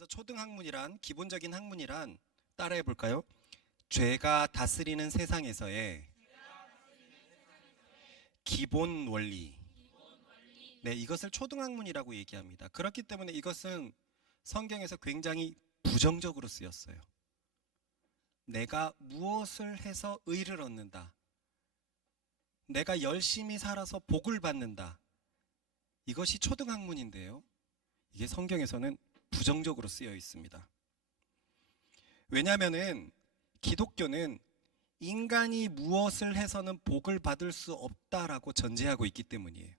여기서 초등학문이란, 기본적인 학문이란 따라해 볼까요? 죄가 다스리는 세상에서의 기본 원리. 네, 이것을 초등학문이라고 얘기합니다. 그렇기 때문에 이것은 성경에서 굉장히 부정적으로 쓰였어요. 내가 무엇을 해서 의를 얻는다. 내가 열심히 살아서 복을 받는다. 이것이 초등학문인데요. 이게 성경에서는 부정적으로 쓰여 있습니다. 왜냐하면은 기독교는 인간이 무엇을 해서는 복을 받을 수 없다라고 전제하고 있기 때문이에요.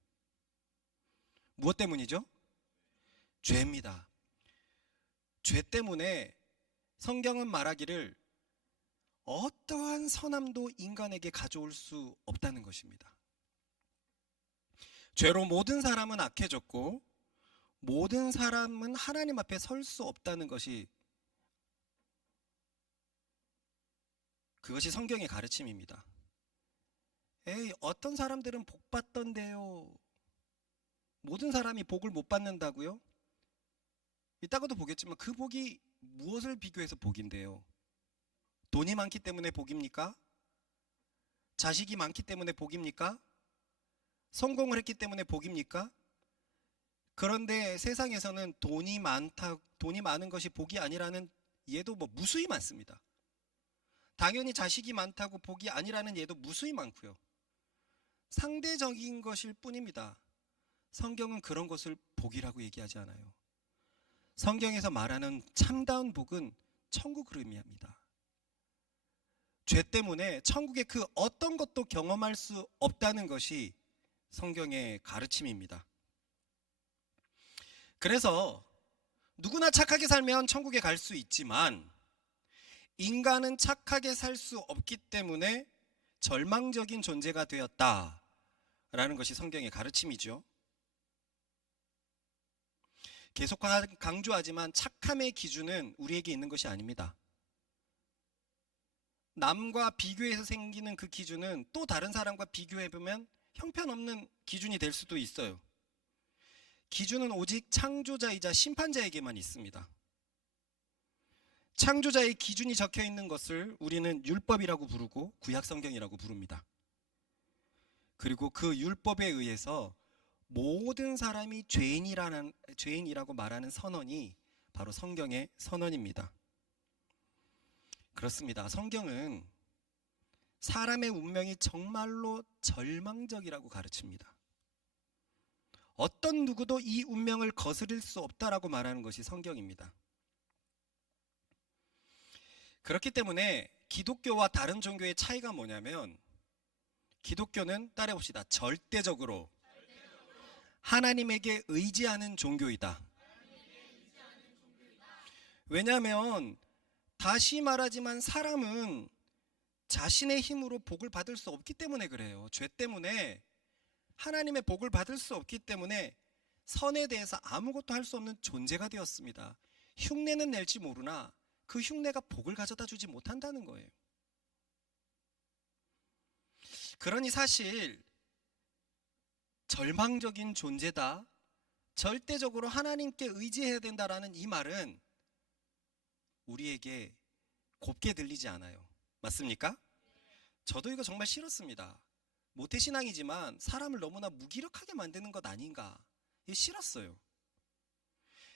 무엇 때문이죠? 죄입니다. 죄 때문에 성경은 말하기를 어떠한 선함도 인간에게 가져올 수 없다는 것입니다. 죄로 모든 사람은 악해졌고 모든 사람은 하나님 앞에 설 수 없다는 것이 그것이 성경의 가르침입니다. 에이, 어떤 사람들은 복 받던데요. 모든 사람이 복을 못 받는다고요? 이따가도 보겠지만 그 복이 무엇을 비교해서 복인데요? 돈이 많기 때문에 복입니까? 자식이 많기 때문에 복입니까? 성공을 했기 때문에 복입니까? 그런데 세상에서는 돈이 많은 것이 복이 아니라는 예도 무수히 많습니다. 당연히 자식이 많다고 복이 아니라는 예도 무수히 많고요. 상대적인 것일 뿐입니다. 성경은 그런 것을 복이라고 얘기하지 않아요. 성경에서 말하는 참다운 복은 천국을 의미합니다. 죄 때문에 천국의 그 어떤 것도 경험할 수 없다는 것이 성경의 가르침입니다. 그래서 누구나 착하게 살면 천국에 갈 수 있지만 인간은 착하게 살 수 없기 때문에 절망적인 존재가 되었다라는 것이 성경의 가르침이죠. 계속 강조하지만 착함의 기준은 우리에게 있는 것이 아닙니다. 남과 비교해서 생기는 그 기준은 또 다른 사람과 비교해보면 형편없는 기준이 될 수도 있어요. 기준은 오직 창조자이자 심판자에게만 있습니다. 창조자의 기준이 적혀 있는 것을 우리는 율법이라고 부르고 구약성경이라고 부릅니다. 그리고 그 율법에 의해서 모든 사람이 죄인이라고 말하는 선언이 바로 성경의 선언입니다. 그렇습니다. 성경은 사람의 운명이 정말로 절망적이라고 가르칩니다. 어떤 누구도 이 운명을 거스릴 수 없다라고 말하는 것이 성경입니다. 그렇기 때문에 기독교와 다른 종교의 차이가 뭐냐면 기독교는 따라해봅시다. 절대적으로 하나님에게 의지하는 종교이다. 왜냐하면 다시 말하지만 사람은 자신의 힘으로 복을 받을 수 없기 때문에 그래요. 죄 때문에 하나님의 복을 받을 수 없기 때문에 선에 대해서 아무것도 할 수 없는 존재가 되었습니다. 흉내는 낼지 모르나 그 흉내가 복을 가져다 주지 못한다는 거예요. 그러니 사실 절망적인 존재다, 절대적으로 하나님께 의지해야 된다라는 이 말은 우리에게 곱게 들리지 않아요. 맞습니까? 저도 이거 정말 싫었습니다. 모태신앙이지만 사람을 너무나 무기력하게 만드는 것 아닌가, 이게 싫었어요.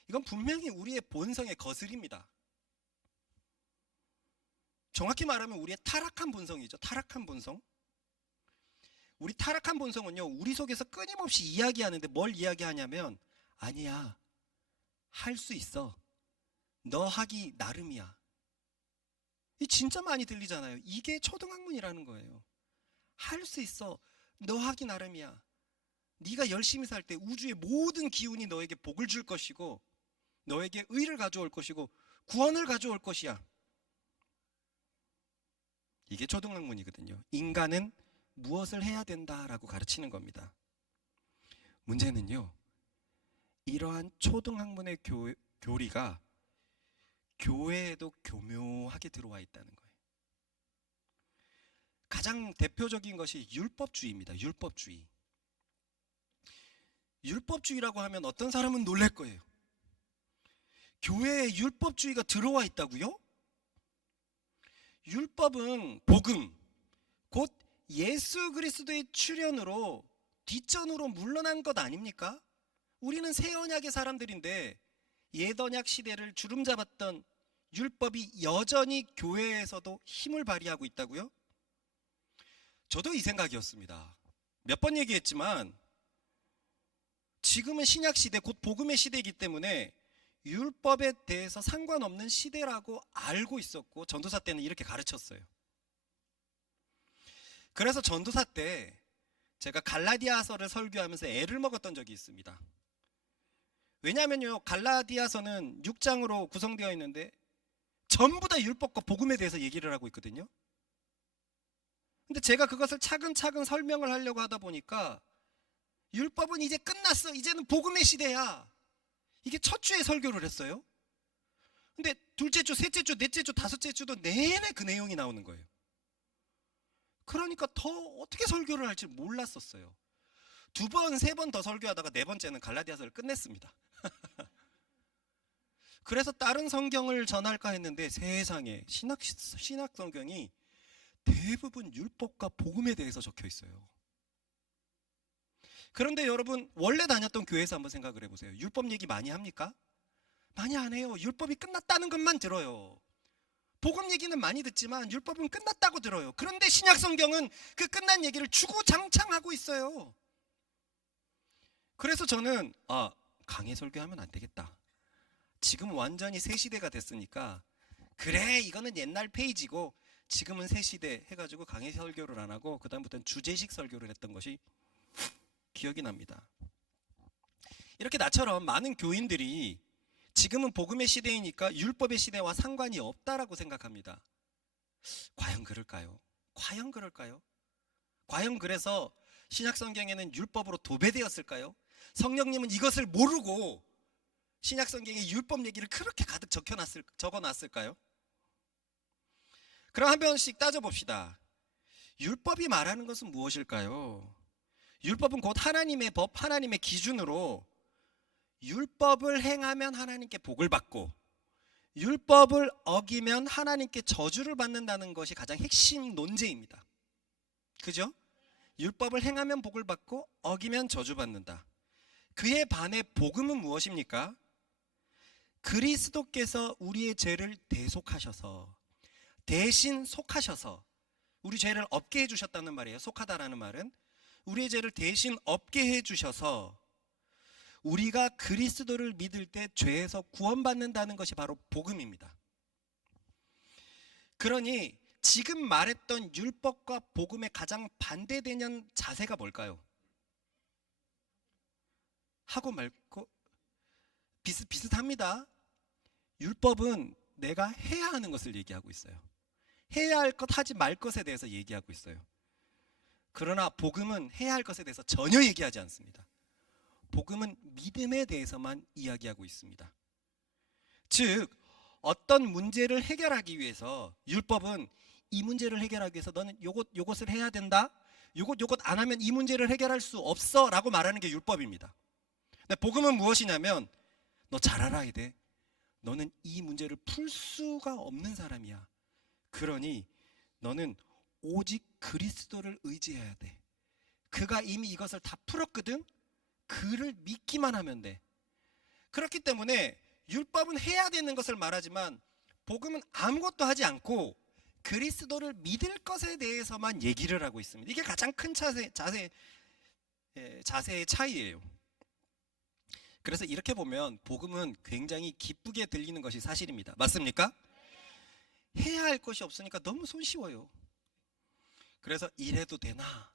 이건 분명히 우리의 본성의 거슬입니다. 정확히 말하면 우리의 타락한 본성이죠. 타락한 본성. 우리 타락한 본성은요, 우리 속에서 끊임없이 이야기하는데 뭘 이야기하냐면 아니야, 할 수 있어, 너 하기 나름이야. 이 진짜 많이 들리잖아요. 이게 초등학문이라는 거예요. 할 수 있어, 너 하기 나름이야. 네가 열심히 살 때 우주의 모든 기운이 너에게 복을 줄 것이고 너에게 의를 가져올 것이고 구원을 가져올 것이야. 이게 초등학문이거든요. 인간은 무엇을 해야 된다라고 가르치는 겁니다. 문제는요, 이러한 초등학문의 교리가 교회에도 교묘하게 들어와 있다는 거예요. 가장 대표적인 것이 율법주의입니다. 율법주의. 율법주의라고 하면 어떤 사람은 놀랄 거예요. 교회에 율법주의가 들어와 있다고요? 율법은 복음, 곧 예수 그리스도의 출현으로 뒷전으로 물러난 것 아닙니까? 우리는 새 언약의 사람들인데 옛 언약 시대를 주름잡았던 율법이 여전히 교회에서도 힘을 발휘하고 있다고요? 저도 이 생각이었습니다. 몇 번 얘기했지만 지금은 신약 시대, 곧 복음의 시대이기 때문에 율법에 대해서 상관없는 시대라고 알고 있었고 전도사 때는 이렇게 가르쳤어요. 그래서 전도사 때 제가 갈라디아서를 설교하면서 애를 먹었던 적이 있습니다. 왜냐하면요, 갈라디아서는 6장으로 구성되어 있는데 전부 다 율법과 복음에 대해서 얘기를 하고 있거든요. 근데 제가 그것을 차근차근 설명을 하려고 하다 보니까 율법은 이제 끝났어, 이제는 복음의 시대야, 이게 첫 주에 설교를 했어요. 근데 둘째 주, 셋째 주, 넷째 주, 다섯째 주도 내내 그 내용이 나오는 거예요. 그러니까 더 어떻게 설교를 할지 몰랐었어요. 두 번, 세 번 더 설교하다가 네 번째는 갈라디아서를 끝냈습니다. 그래서 다른 성경을 전할까 했는데 세상에 신약 성경이 대부분 율법과 복음에 대해서 적혀 있어요. 그런데 여러분, 원래 다녔던 교회에서 한번 생각을 해보세요. 율법 얘기 많이 합니까? 많이 안 해요. 율법이 끝났다는 것만 들어요. 복음 얘기는 많이 듣지만 율법은 끝났다고 들어요. 그런데 신약 성경은 그 끝난 얘기를 주구장창하고 있어요. 그래서 저는 강해 설교하면 안 되겠다. 지금 완전히 새 시대가 됐으니까 그래, 이거는 옛날 페이지고 지금은 새 시대 해가지고 강해 설교를 안 하고 그 다음부터는 주제식 설교를 했던 것이 기억이 납니다. 이렇게 나처럼 많은 교인들이 지금은 복음의 시대이니까 율법의 시대와 상관이 없다라고 생각합니다. 과연 그럴까요? 과연 그럴까요? 과연 그래서 신약 성경에는 율법으로 도배되었을까요? 성령님은 이것을 모르고 신약 성경에 율법 얘기를 그렇게 가득 적어놨을까요? 그럼 한 번씩 따져봅시다. 율법이 말하는 것은 무엇일까요? 율법은 곧 하나님의 법, 하나님의 기준으로 율법을 행하면 하나님께 복을 받고 율법을 어기면 하나님께 저주를 받는다는 것이 가장 핵심 논제입니다. 그죠? 율법을 행하면 복을 받고 어기면 저주받는다. 그에 반해 복음은 무엇입니까? 그리스도께서 우리의 죄를 대속하셔서, 대신 속하셔서 우리 죄를 없게 해주셨다는 말이에요. 속하다라는 말은 우리의 죄를 대신 없게 해주셔서 우리가 그리스도를 믿을 때 죄에서 구원받는다는 것이 바로 복음입니다. 그러니 지금 말했던 율법과 복음의 가장 반대되는 자세가 뭘까요? 하고 말고 비슷합니다. 율법은 내가 해야 하는 것을 얘기하고 있어요. 해야 할 것, 하지 말 것에 대해서 얘기하고 있어요. 그러나 복음은 해야 할 것에 대해서 전혀 얘기하지 않습니다. 복음은 믿음에 대해서만 이야기하고 있습니다. 즉, 어떤 문제를 해결하기 위해서 율법은 이 문제를 해결하기 위해서 너는 요것을 해야 된다, 요것 안 하면 이 문제를 해결할 수 없어 라고 말하는 게 율법입니다. 근데 복음은 무엇이냐면 너 잘 알아야 돼. 너는 이 문제를 풀 수가 없는 사람이야. 그러니 너는 오직 그리스도를 의지해야 돼. 그가 이미 이것을 다 풀었거든. 그를 믿기만 하면 돼. 그렇기 때문에 율법은 해야 되는 것을 말하지만 복음은 아무것도 하지 않고 그리스도를 믿을 것에 대해서만 얘기를 하고 있습니다. 이게 가장 큰 자세의 차이예요. 그래서 이렇게 보면 복음은 굉장히 기쁘게 들리는 것이 사실입니다. 맞습니까? 해야 할 것이 없으니까 너무 손쉬워요. 그래서 이래도 되나?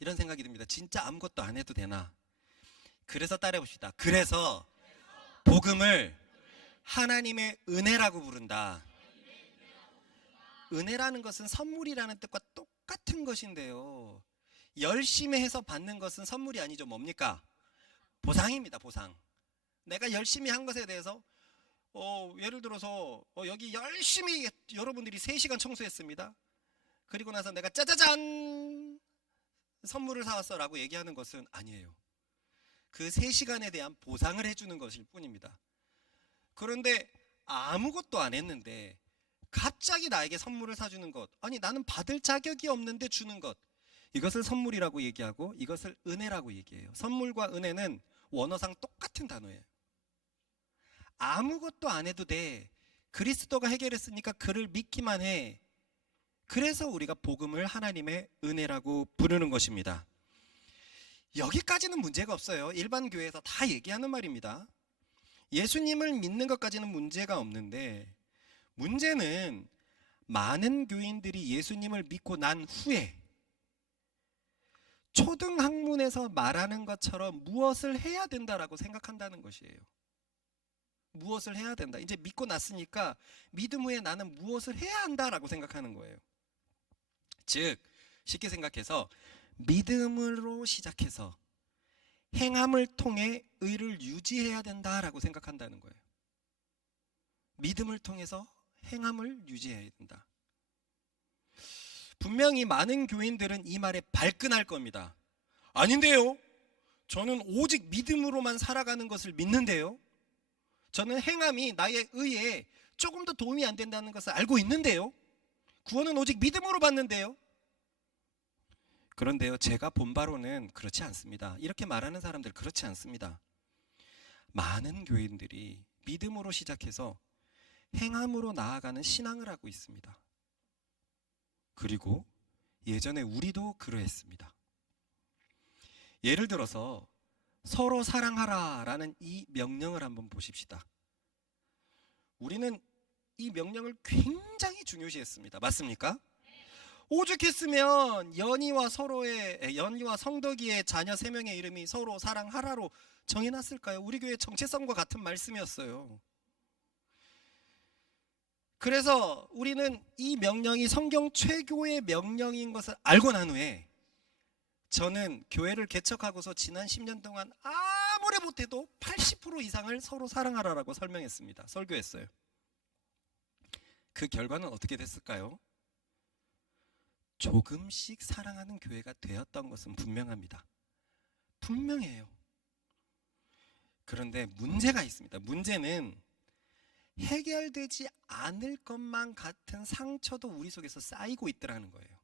이런 생각이 듭니다. 진짜 아무것도 안 해도 되나? 그래서 따라해봅시다. 그래서 복음을 하나님의 은혜라고 부른다. 은혜라는 것은 선물이라는 뜻과 똑같은 것인데요, 열심히 해서 받는 것은 선물이 아니죠. 뭡니까? 보상입니다. 보상. 내가 열심히 한 것에 대해서 예를 들어서 여기 열심히 여러분들이 3시간 청소했습니다. 그리고 나서 내가 짜자잔 선물을 사왔어 라고 얘기하는 것은 아니에요. 그 3시간에 대한 보상을 해주는 것일 뿐입니다. 그런데 아무것도 안 했는데 갑자기 나에게 선물을 사주는 것, 아니 나는 받을 자격이 없는데 주는 것, 이것을 선물이라고 얘기하고 이것을 은혜라고 얘기해요. 선물과 은혜는 원어상 똑같은 단어예요. 아무것도 안 해도 돼. 그리스도가 해결했으니까 그를 믿기만 해. 그래서 우리가 복음을 하나님의 은혜라고 부르는 것입니다. 여기까지는 문제가 없어요. 일반 교회에서 다 얘기하는 말입니다. 예수님을 믿는 것까지는 문제가 없는데, 문제는 많은 교인들이 예수님을 믿고 난 후에 초등학문에서 말하는 것처럼 무엇을 해야 된다라고 생각한다는 것이에요. 무엇을 해야 된다. 이제 믿고 났으니까 믿음 후에 나는 무엇을 해야 한다라고 생각하는 거예요. 즉, 쉽게 생각해서 믿음으로 시작해서 행함을 통해 의를 유지해야 된다라고 생각한다는 거예요. 믿음을 통해서 행함을 유지해야 된다. 분명히 많은 교인들은 이 말에 발끈할 겁니다. 아닌데요. 저는 오직 믿음으로만 살아가는 것을 믿는데요. 저는 행함이 나의 의에 조금 더 도움이 안 된다는 것을 알고 있는데요. 구원은 오직 믿음으로 받는데요. 그런데요, 제가 본 바로는 그렇지 않습니다. 이렇게 말하는 사람들 그렇지 않습니다. 많은 교인들이 믿음으로 시작해서 행함으로 나아가는 신앙을 하고 있습니다. 그리고 예전에 우리도 그러했습니다. 예를 들어서 서로 사랑하라 라는 이 명령을 한번 보십시다. 우리는 이 명령을 굉장히 중요시했습니다. 맞습니까? 오죽했으면 연희와 성덕이의 자녀 3명의 이름이 서로 사랑하라로 정해놨을까요? 우리 교회 정체성과 같은 말씀이었어요. 그래서 우리는 이 명령이 성경 최고의 명령인 것을 알고 난 후에, 저는 교회를 개척하고서 지난 10년 동안 아무리 못해도 80% 이상을 서로 사랑하라라고 설명했습니다. 설교했어요. 그 결과는 어떻게 됐을까요? 조금씩 사랑하는 교회가 되었던 것은 분명합니다. 분명해요. 그런데 문제가 있습니다. 문제는 해결되지 않을 것만 같은 상처도 우리 속에서 쌓이고 있더라는 거예요.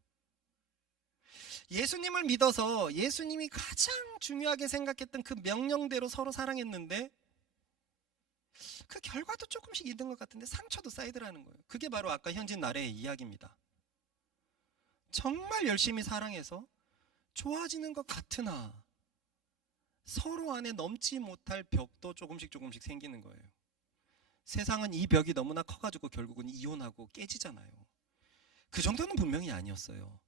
예수님을 믿어서 예수님이 가장 중요하게 생각했던 그 명령대로 서로 사랑했는데 그 결과도 조금씩 있는 것 같은데 상처도 쌓이더라는 거예요. 그게 바로 아까 현진 나래의 이야기입니다. 정말 열심히 사랑해서 좋아지는 것 같으나 서로 안에 넘지 못할 벽도 조금씩 생기는 거예요. 세상은 이 벽이 너무나 커가지고 결국은 이혼하고 깨지잖아요. 그 정도는 분명히 아니었어요.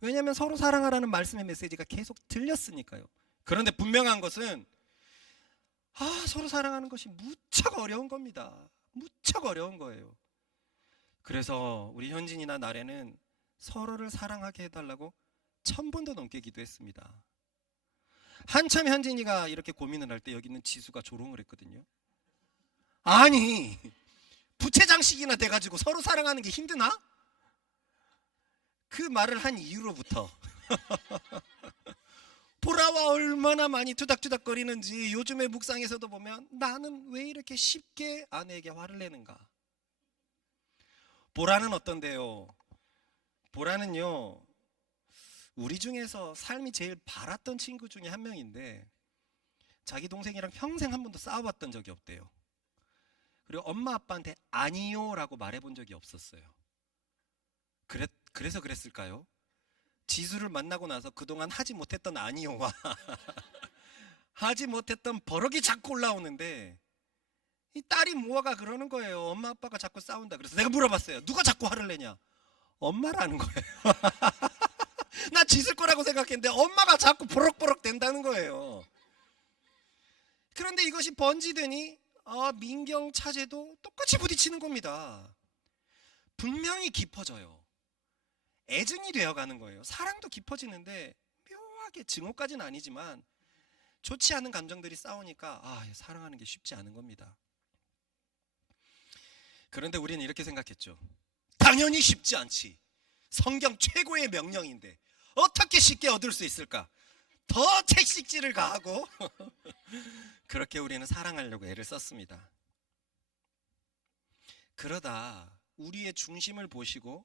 왜냐하면 서로 사랑하라는 말씀의 메시지가 계속 들렸으니까요. 그런데 분명한 것은 서로 사랑하는 것이 무척 어려운 겁니다. 무척 어려운 거예요. 그래서 우리 현진이나 나래는 서로를 사랑하게 해달라고 1000번도 넘게 기도했습니다. 한참 현진이가 이렇게 고민을 할 때 여기 있는 지수가 조롱을 했거든요. 아니, 부채장식이나 돼가지고 서로 사랑하는 게 힘드나? 그 말을 한 이후로부터 보라와 얼마나 많이 투닥투닥거리는지 요즘의 묵상에서도 보면 나는 왜 이렇게 쉽게 아내에게 화를 내는가? 보라는 어떤데요? 보라는요, 우리 중에서 삶이 제일 바랐던 친구 중에 한 명인데 자기 동생이랑 평생 한 번도 싸워봤던 적이 없대요. 그리고 엄마 아빠한테 아니요 라고 말해본 적이 없었어요. 그래서 그랬을까요? 지수를 만나고 나서 그동안 하지 못했던 아니요와 하지 못했던 버럭이 자꾸 올라오는데 이 딸이 모아가 그러는 거예요. 엄마 아빠가 자꾸 싸운다. 그래서 내가 물어봤어요. 누가 자꾸 화를 내냐? 엄마라는 거예요. 나 지슬 거라고 생각했는데 엄마가 자꾸 버럭버럭 된다는 거예요. 그런데 이것이 번지더니 민경 차제도 똑같이 부딪히는 겁니다. 분명히 깊어져요. 애증이 되어가는 거예요. 사랑도 깊어지는데 묘하게 증오까지는 아니지만 좋지 않은 감정들이 싸우니까 사랑하는 게 쉽지 않은 겁니다. 그런데 우리는 이렇게 생각했죠. 당연히 쉽지 않지. 성경 최고의 명령인데 어떻게 쉽게 얻을 수 있을까? 더 채식질을 가하고 그렇게 우리는 사랑하려고 애를 썼습니다. 그러다 우리의 중심을 보시고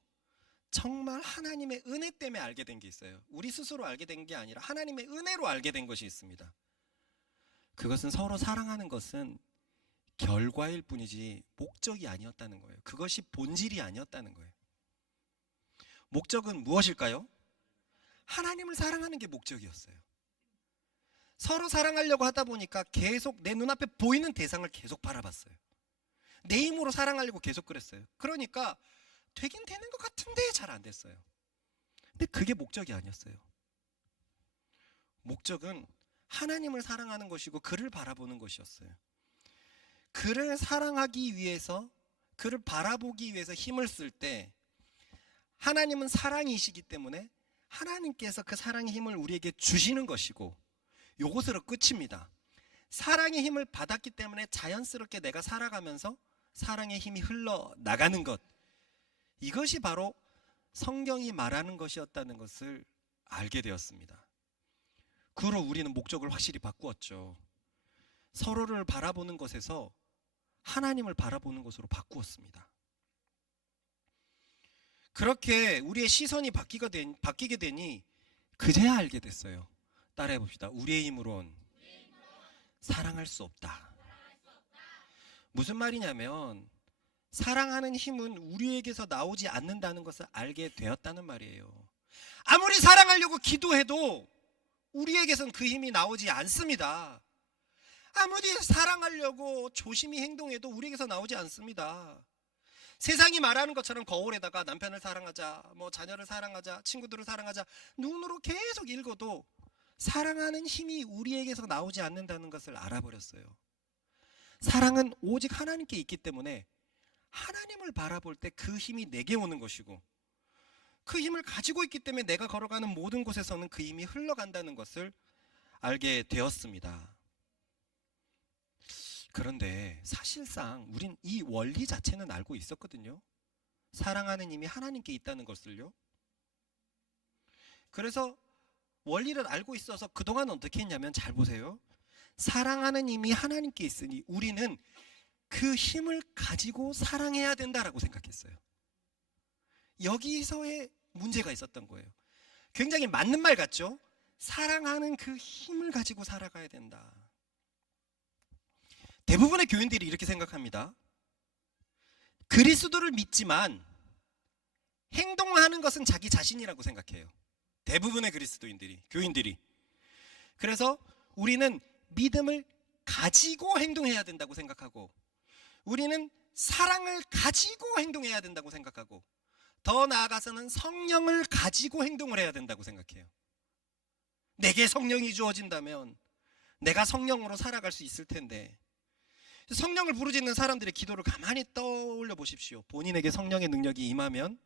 정말 하나님의 은혜 때문에 알게 된 게 있어요. 우리 스스로 알게 된 게 아니라 하나님의 은혜로 알게 된 것이 있습니다. 그것은 서로 사랑하는 것은 결과일 뿐이지 목적이 아니었다는 거예요. 그것이 본질이 아니었다는 거예요. 목적은 무엇일까요? 하나님을 사랑하는 게 목적이었어요. 서로 사랑하려고 하다 보니까 계속 내 눈앞에 보이는 대상을 계속 바라봤어요. 내 힘으로 사랑하려고 계속 그랬어요. 그러니까 되긴 되는 것 같은데 잘 안 됐어요. 근데 그게 목적이 아니었어요. 목적은 하나님을 사랑하는 것이고 그를 바라보는 것이었어요. 그를 사랑하기 위해서, 그를 바라보기 위해서 힘을 쓸 때 하나님은 사랑이시기 때문에 하나님께서 그 사랑의 힘을 우리에게 주시는 것이고, 요것으로 끝입니다. 사랑의 힘을 받았기 때문에 자연스럽게 내가 살아가면서 사랑의 힘이 흘러나가는 것, 이것이 바로 성경이 말하는 것이었다는 것을 알게 되었습니다. 그 후로 우리는 목적을 확실히 바꾸었죠. 서로를 바라보는 것에서 하나님을 바라보는 것으로 바꾸었습니다. 그렇게 우리의 시선이 바뀌게 되니 그제야 알게 됐어요. 따라해 봅시다. 우리의 힘으론 사랑할 수 없다. 무슨 말이냐면 사랑하는 힘은 우리에게서 나오지 않는다는 것을 알게 되었다는 말이에요. 아무리 사랑하려고 기도해도 우리에게선 그 힘이 나오지 않습니다. 아무리 사랑하려고 조심히 행동해도 우리에게서 나오지 않습니다. 세상이 말하는 것처럼 거울에다가 남편을 사랑하자, 자녀를 사랑하자, 친구들을 사랑하자 눈으로 계속 읽어도 사랑하는 힘이 우리에게서 나오지 않는다는 것을 알아버렸어요. 사랑은 오직 하나님께 있기 때문에 하나님을 바라볼 때 그 힘이 내게 오는 것이고, 그 힘을 가지고 있기 때문에 내가 걸어가는 모든 곳에서는 그 힘이 흘러간다는 것을 알게 되었습니다. 그런데 사실상 우린 이 원리 자체는 알고 있었거든요. 사랑하는 힘이 하나님께 있다는 것을요. 그래서 원리를 알고 있어서 그동안 어떻게 했냐면, 잘 보세요. 사랑하는 힘이 하나님께 있으니 우리는 그 힘을 가지고 사랑해야 된다라고 생각했어요. 여기서의 문제가 있었던 거예요. 굉장히 맞는 말 같죠? 사랑하는 그 힘을 가지고 살아가야 된다. 대부분의 교인들이 이렇게 생각합니다. 그리스도를 믿지만 행동하는 것은 자기 자신이라고 생각해요. 대부분의 그리스도인들이, 교인들이. 그래서 우리는 믿음을 가지고 행동해야 된다고 생각하고, 우리는 사랑을 가지고 행동해야 된다고 생각하고, 더 나아가서는 성령을 가지고 행동을 해야 된다고 생각해요. 내게 성령이 주어진다면 내가 성령으로 살아갈 수 있을 텐데, 성령을 부르짖는 사람들의 기도를 가만히 떠올려 보십시오. 본인에게 성령의 능력이 임하면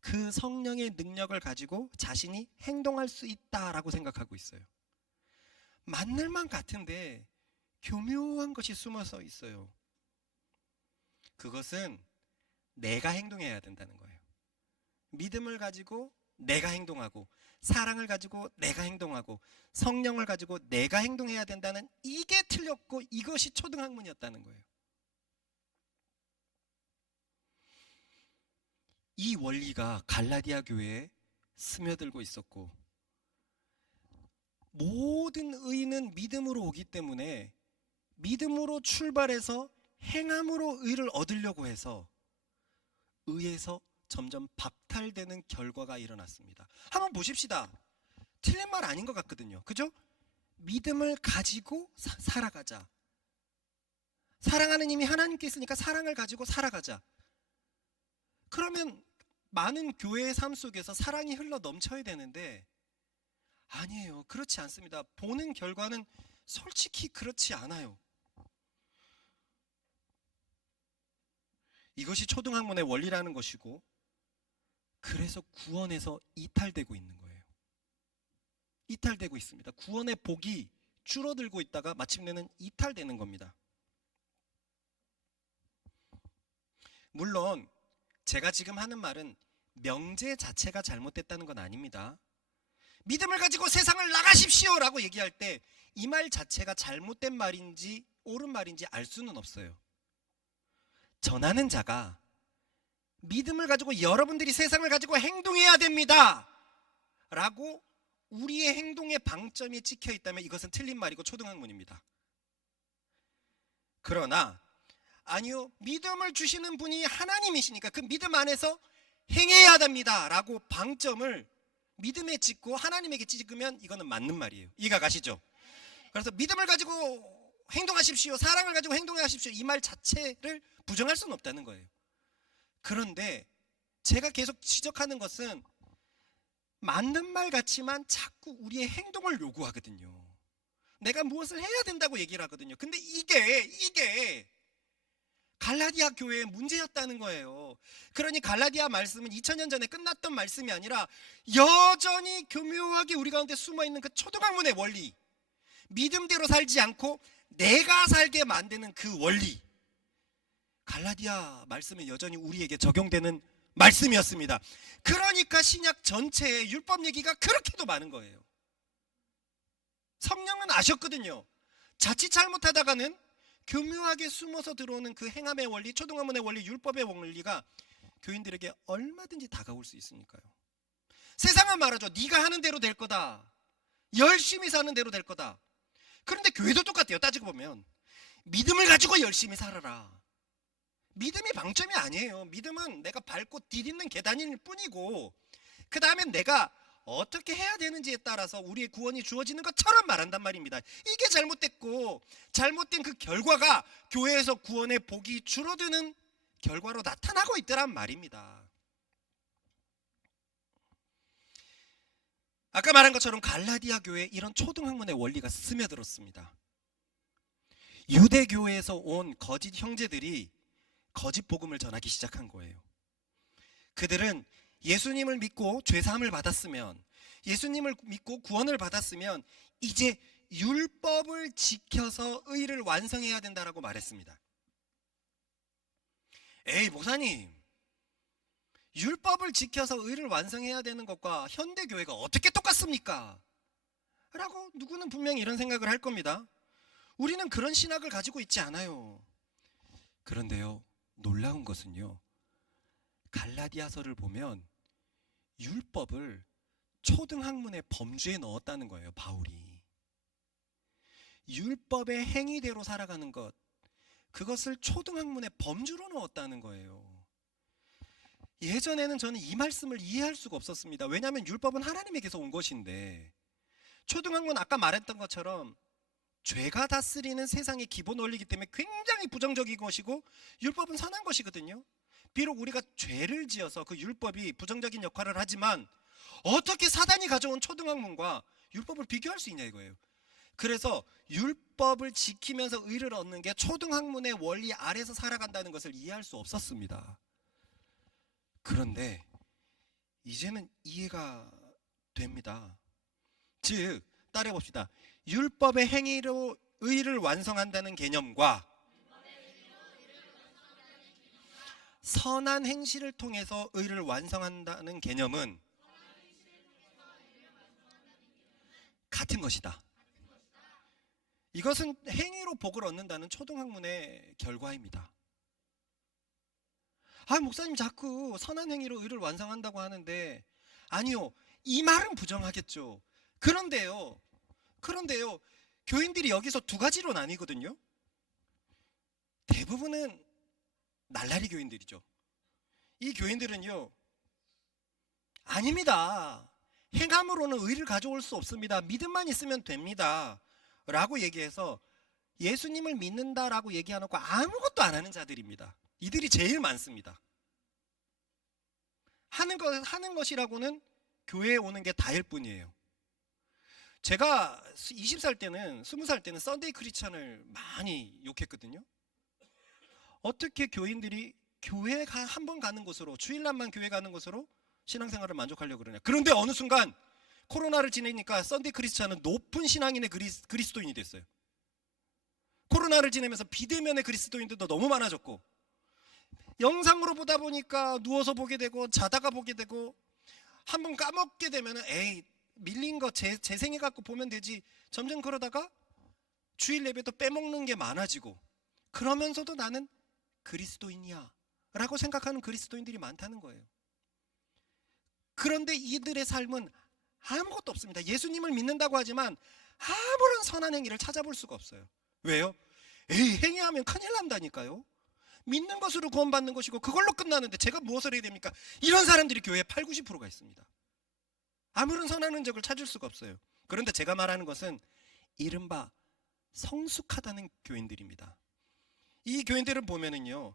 그 성령의 능력을 가지고 자신이 행동할 수 있다라고 생각하고 있어요. 맞는 말 같은데 교묘한 것이 숨어서 있어요. 그것은 내가 행동해야 된다는 거예요. 믿음을 가지고 내가 행동하고, 사랑을 가지고 내가 행동하고, 성령을 가지고 내가 행동해야 된다는, 이게 틀렸고 이것이 초등학문이었다는 거예요. 이 원리가 갈라디아 교회에 스며들고 있었고, 모든 의는 믿음으로 오기 때문에 믿음으로 출발해서 행함으로 의를 얻으려고 해서 의에서 점점 박탈되는 결과가 일어났습니다. 한번 보십시다. 틀린 말 아닌 것 같거든요. 그죠? 믿음을 가지고 살아가자. 사랑하는 힘이 하나님께 있으니까 사랑을 가지고 살아가자. 그러면 많은 교회의 삶 속에서 사랑이 흘러 넘쳐야 되는데, 아니에요. 그렇지 않습니다. 보는 결과는 솔직히 그렇지 않아요. 이것이 초등학문의 원리라는 것이고, 그래서 구원에서 이탈되고 있는 거예요. 이탈되고 있습니다. 구원의 복이 줄어들고 있다가 마침내는 이탈되는 겁니다. 물론 제가 지금 하는 말은 명제 자체가 잘못됐다는 건 아닙니다. 믿음을 가지고 세상을 나가십시오 라고 얘기할 때 이 말 자체가 잘못된 말인지 옳은 말인지 알 수는 없어요. 전하는 자가 믿음을 가지고 여러분들이 세상을 가지고 행동해야 됩니다 라고 우리의 행동의 방점이 찍혀 있다면 이것은 틀린 말이고 초등학문입니다. 그러나 아니요, 믿음을 주시는 분이 하나님이시니까 그 믿음 안에서 행해야 됩니다 라고 방점을 믿음에 찍고 하나님에게 찍으면 이거는 맞는 말이에요. 이해가 가시죠? 그래서 믿음을 가지고 행동하십시오, 사랑을 가지고 행동하십시오, 이 말 자체를 부정할 수는 없다는 거예요. 그런데 제가 계속 지적하는 것은 맞는 말 같지만 자꾸 우리의 행동을 요구하거든요. 내가 무엇을 해야 된다고 얘기를 하거든요. 근데 이게 갈라디아 교회의 문제였다는 거예요. 그러니 갈라디아 말씀은 2000년 전에 끝났던 말씀이 아니라 여전히 교묘하게 우리 가운데 숨어있는 그 초등학문의 원리, 믿음대로 살지 않고 내가 살게 만드는 그 원리, 갈라디아 말씀은 여전히 우리에게 적용되는 말씀이었습니다. 그러니까 신약 전체에 율법 얘기가 그렇게도 많은 거예요. 성령은 아셨거든요. 자칫 잘못하다가는 교묘하게 숨어서 들어오는 그 행함의 원리, 초등학문의 원리, 율법의 원리가 교인들에게 얼마든지 다가올 수 있으니까요. 세상은 말하죠. 네가 하는 대로 될 거다, 열심히 사는 대로 될 거다. 그런데 교회도 똑같아요. 따지고 보면 믿음을 가지고 열심히 살아라, 믿음이 방점이 아니에요. 믿음은 내가 밟고 디딛는 계단일 뿐이고 그 다음에 내가 어떻게 해야 되는지에 따라서 우리의 구원이 주어지는 것처럼 말한단 말입니다. 이게 잘못됐고 잘못된 그 결과가 교회에서 구원의 복이 줄어드는 결과로 나타나고 있더란 말입니다. 아까 말한 것처럼 갈라디아 교회에 이런 초등학문의 원리가 스며들었습니다. 유대교회에서 온 거짓 형제들이 거짓 복음을 전하기 시작한 거예요. 그들은 예수님을 믿고 죄사함을 받았으면, 예수님을 믿고 구원을 받았으면 이제 율법을 지켜서 의를 완성해야 된다라고 말했습니다. 에이 목사님, 율법을 지켜서 의를 완성해야 되는 것과 현대교회가 어떻게 똑같습니까? 라고 누구는 분명히 이런 생각을 할 겁니다. 우리는 그런 신학을 가지고 있지 않아요. 그런데요, 놀라운 것은요, 갈라디아서를 보면 율법을 초등학문의 범주에 넣었다는 거예요. 바울이 율법의 행위대로 살아가는 것, 그것을 초등학문의 범주로 넣었다는 거예요. 예전에는 저는 이 말씀을 이해할 수가 없었습니다. 왜냐하면 율법은 하나님에게서 온 것인데, 초등학문 아까 말했던 것처럼 죄가 다스리는 세상의 기본 원리이기 때문에 굉장히 부정적인 것이고 율법은 선한 것이거든요. 비록 우리가 죄를 지어서 그 율법이 부정적인 역할을 하지만 어떻게 사단이 가져온 초등학문과 율법을 비교할 수 있냐 이거예요. 그래서 율법을 지키면서 의를 얻는 게 초등학문의 원리 아래서 살아간다는 것을 이해할 수 없었습니다. 그런데 이제는 이해가 됩니다. 즉 따라해 봅시다. 율법의 행위로 의를 완성한다는 개념과 선한 행실을 통해서 의를 완성한다는 개념은 같은 것이다. 이것은 행위로 복을 얻는다는 초등학문의 결과입니다. 목사님 자꾸 선한 행위로 의를 완성한다고 하는데, 아니요, 이 말은 부정하겠죠. 그런데요, 교인들이 여기서 두 가지로 나뉘거든요. 대부분은 날라리 교인들이죠. 이 교인들은요, 아닙니다, 행함으로는 의를 가져올 수 없습니다, 믿음만 있으면 됩니다 라고 얘기해서 예수님을 믿는다라고 얘기해놓고 아무것도 안 하는 자들입니다. 이들이 제일 많습니다. 하는 것이라고는 교회에 오는 게 다일 뿐이에요. 제가 20살 때는, 20살 때는 썬데이 크리스천을 많이 욕했거든요. 어떻게 교인들이 교회 한 번 가는 곳으로, 주일날만 교회 가는 곳으로 신앙생활을 만족하려고 그러냐. 그런데 어느 순간 코로나를 지내니까 썬데이 크리스천은 높은 신앙인의 그리스도인이 됐어요. 코로나를 지내면서 비대면의 그리스도인들도 너무 많아졌고, 영상으로 보다 보니까 누워서 보게 되고 자다가 보게 되고, 한번 까먹게 되면 에이 밀린 거 재생해 갖고 보면 되지, 점점 그러다가 주일 예배도 빼먹는 게 많아지고, 그러면서도 나는 그리스도인이야 라고 생각하는 그리스도인들이 많다는 거예요. 그런데 이들의 삶은 아무것도 없습니다. 예수님을 믿는다고 하지만 아무런 선한 행위를 찾아볼 수가 없어요. 왜요? 에이, 행위하면 큰일 난다니까요. 믿는 것으로 구원받는 것이고 그걸로 끝나는데 제가 무엇을 해야 됩니까? 이런 사람들이 교회에 8, 90%가 있습니다. 아무런 선한 흔적을 찾을 수가 없어요. 그런데 제가 말하는 것은 이른바 성숙하다는 교인들입니다. 이 교인들을 보면은요,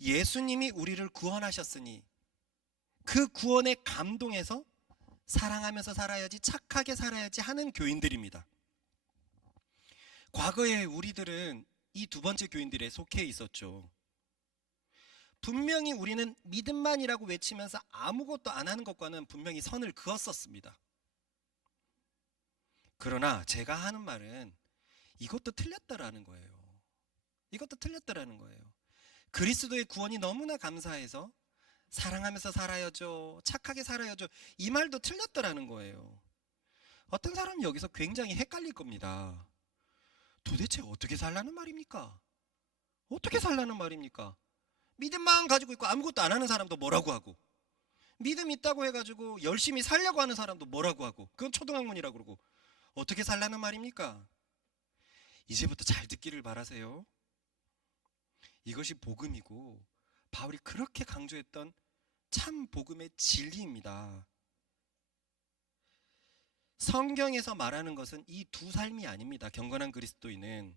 예수님이 우리를 구원하셨으니 그 구원에 감동해서 사랑하면서 살아야지, 착하게 살아야지 하는 교인들입니다. 과거에 우리들은 이 두 번째 교인들에 속해 있었죠. 분명히 우리는 믿음만이라고 외치면서 아무것도 안 하는 것과는 분명히 선을 그었었습니다. 그러나 제가 하는 말은 이것도 틀렸다라는 거예요. 이것도 틀렸다라는 거예요. 그리스도의 구원이 너무나 감사해서 사랑하면서 살아야죠, 착하게 살아야죠, 이 말도 틀렸다라는 거예요. 어떤 사람이 여기서 굉장히 헷갈릴 겁니다. 도대체 어떻게 살라는 말입니까? 어떻게 살라는 말입니까? 믿음만 가지고 있고 아무것도 안 하는 사람도 뭐라고 하고, 믿음 있다고 해가지고 열심히 살려고 하는 사람도 뭐라고 하고, 그건 초등학문이라고 그러고, 어떻게 살라는 말입니까? 이제부터 잘 듣기를 바라세요. 이것이 복음이고 바울이 그렇게 강조했던 참 복음의 진리입니다. 성경에서 말하는 것은 이 두 삶이 아닙니다. 경건한 그리스도인은,